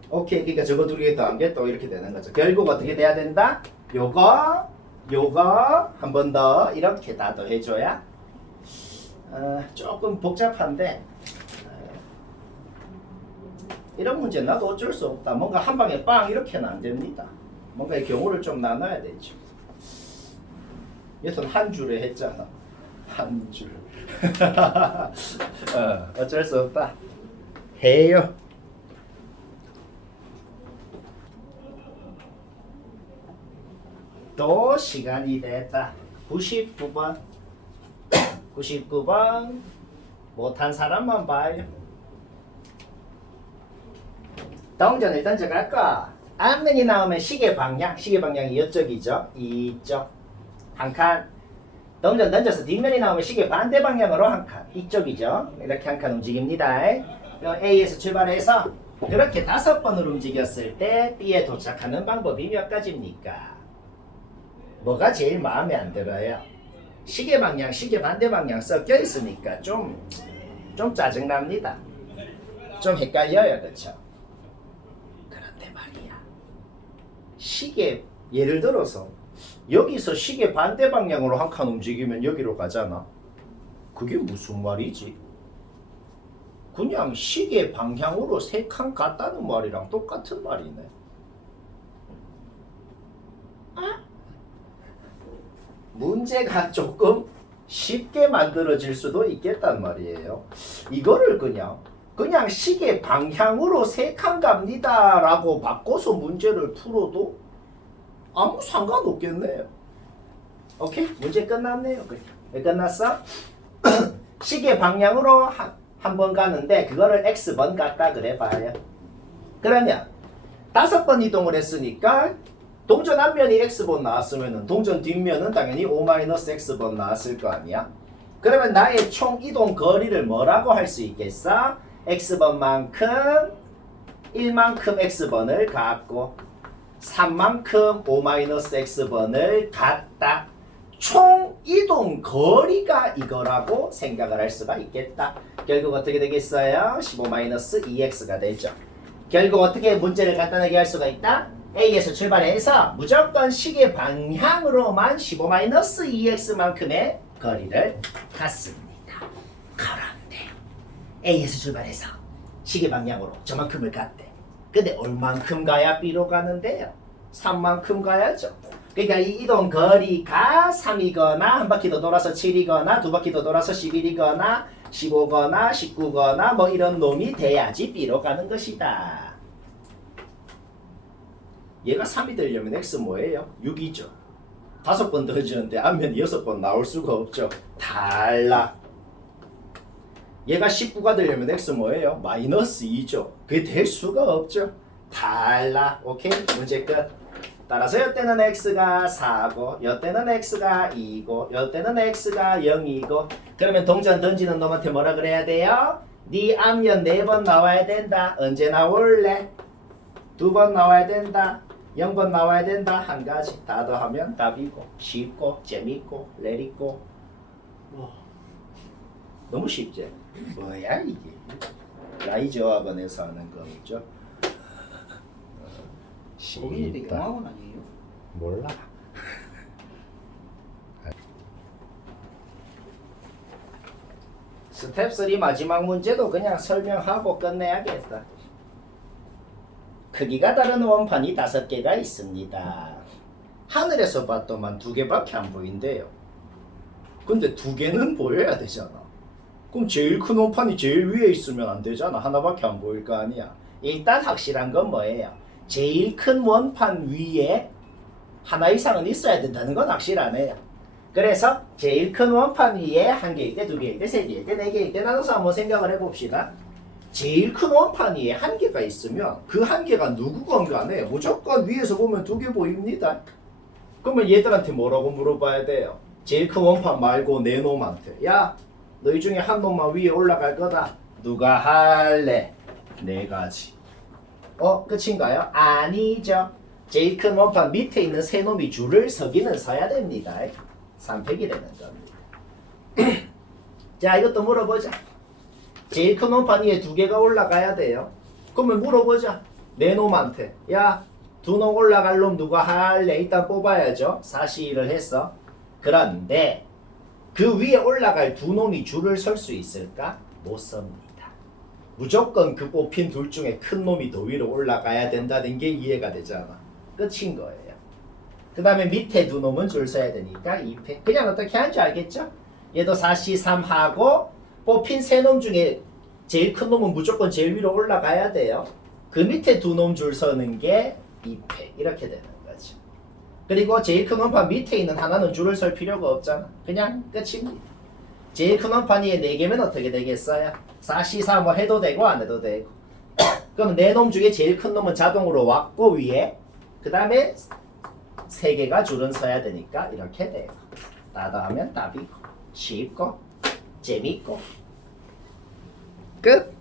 오케이, 그러니까 저거 두 개 더한 게 또 이렇게 되는 거죠. 결국 어떻게 돼야 된다? 요거 한 번 더 이렇게 다 더해줘야 조금 복잡한데 이런 문제는 나도 어쩔 수 없다. 뭔가 한 방에 빵 이렇게는 안 됩니다. 뭔가 이 경우를 좀 나눠야 되죠. 여튼 한 줄에 했잖아. 한 줄. 어쩔 수 없다. 해요. 또 시간이 됐다. 99번. 99번 못한 사람만 봐요. 동전을 던져갈까? 앞면이 나오면 시계 방향이 이쪽이죠. 이쪽 한 칸. 동전 던져서 뒷면이 나오면 시계 반대 방향으로 한 칸. 이쪽이죠. 이렇게 한 칸 움직입니다. 그럼 A에서 출발해서 그렇게 5번을 움직였을 때 B에 도착하는 방법이 몇 가지입니까? 뭐가 제일 마음에 안 들어요? 시계 방향, 시계 반대 방향 섞여 있으니까 좀 짜증납니다. 좀 헷갈려요, 그렇죠? 그런데 말이야, 시계 예를 들어서 여기서 시계 반대 방향으로 한 칸 움직이면 여기로 가잖아. 그게 무슨 말이지? 그냥 시계 방향으로 3칸 갔다는 말이랑 똑같은 말이네. 문제가 조금 쉽게 만들어질 수도 있겠단 말이에요. 이거를 그냥 시계 방향으로 3칸 갑니다 라고 바꿔서 문제를 풀어도 아무 상관없겠네요. 오케이? 문제 끝났네요. 왜 끝났어? 시계 방향으로 한 번 가는데 그거를 X번 갔다 그래 봐요. 그러면 5번 이동을 했으니까 동전 앞면이 X번 나왔으면 동전 뒷면은 당연히 O-X번 나왔을 거 아니야? 그러면 나의 총 이동 거리를 뭐라고 할 수 있겠어? X번만큼 1만큼 X번을 갔고 3만큼 O-X번을 갔다. 총 이동 거리가 이거라고 생각을 할 수가 있겠다. 결국 어떻게 되겠어요? 15-2x가 되죠. 결국 어떻게 문제를 간단하게 할 수가 있다? A에서 출발해서 무조건 시계 방향으로만 15-2x만큼의 거리를 갔습니다. 그런데 A에서 출발해서 시계 방향으로 저만큼을 갔대. 근데 얼만큼 가야 B로 가는데요? 3만큼 가야죠. 그러니까 이 이동 거리가 3이거나 한 바퀴 더 돌아서 7이거나 두 바퀴 더 돌아서 11이거나 15거나 19거나 뭐 이런 놈이 돼야지 B로 가는 것이다. 얘가 3이 되려면 X 뭐예요? 6이죠. 5번 던지는데 앞면이 6번 나올 수가 없죠. 탈락. 얘가 19가 되려면 X 뭐예요? -2죠. 그게 될 수가 없죠. 탈락. 오케이? 문제 끝. 따라서 이때는 X가 4고 이때는 X가 2고 이때는 X가 0이고 그러면 동전 던지는 놈한테 뭐라 그래야 돼요? 네 앞면 4번 나와야 된다. 언제 나올래? 2번 나와야 된다. 0번 나와야 된다. 한 가지 다 더하면 답이고 쉽고 재밌고 레리고 너무 쉽지? 뭐야 이게? 라이저 학원에서 하는 거죠? 거기는 영화관 아니에요? 몰라. 스텝 3 마지막 문제도 그냥 설명하고 끝내야겠다. 크기가 다른 원판이 5개가 있습니다. 하늘에서 봤더만 2개밖에 안 보인대요. 근데 2개는 보여야 되잖아. 그럼 제일 큰 원판이 제일 위에 있으면 안 되잖아. 하나밖에 안 보일 거 아니야. 일단 확실한 건 뭐예요? 제일 큰 원판 위에 하나 이상은 있어야 된다는 건 확실하네요. 그래서 제일 큰 원판 위에 1개일 때, 2개일 때, 3개일 때, 4개일 때 나눠서 한번 생각을 해봅시다. 제일 큰 원판 위에 1개가 있으면 그 1개가 누구건 간에 무조건 위에서 보면 2개 보입니다. 그러면 얘들한테 뭐라고 물어봐야 돼요? 제일 큰 원판 말고 내 놈한테. 야, 너희 중에 한 놈만 위에 올라갈 거다. 누가 할래? 4가지. 끝인가요? 아니죠. 제일 큰 원판 밑에 있는 세 놈이 줄을 서기는 서야 됩니다. 3팩이 되는 겁니다. 자, 이것도 물어보자. 제일 큰 원판 위에 2개가 올라가야 돼요. 그러면 물어보자. 내 놈한테. 야, 2놈 올라갈 놈 누가 할래? 일단 뽑아야죠. 사시를 했어. 그런데 그 위에 올라갈 2놈이 줄을 설 수 있을까? 못 섭니다. 무조건 그 뽑힌 둘 중에 큰 놈이 더 위로 올라가야 된다는 게 이해가 되잖아. 끝인 거예요. 그 다음에 밑에 2놈은 줄 서야 되니까 2패. 그냥 어떻게 하는지 알겠죠? 얘도 4C 3 하고 뽑힌 3놈 중에 제일 큰 놈은 무조건 제일 위로 올라가야 돼요. 그 밑에 2놈 줄 서는 게 2패. 이렇게 되는 거죠. 그리고 제일 큰 원판 밑에 있는 하나는 줄을 설 필요가 없잖아. 그냥 끝입니다. 제일 큰 원판이 4개면 어떻게 되겠어요? 4C4 뭐 해도 되고 안 해도 되고. 그럼 네 놈 중에 제일 큰 놈은 자동으로 왔고 위에 그 다음에 3개가 줄은 서야 되니까 이렇게 돼요. 따다하면 답이고 쉽고 재밌고 끝.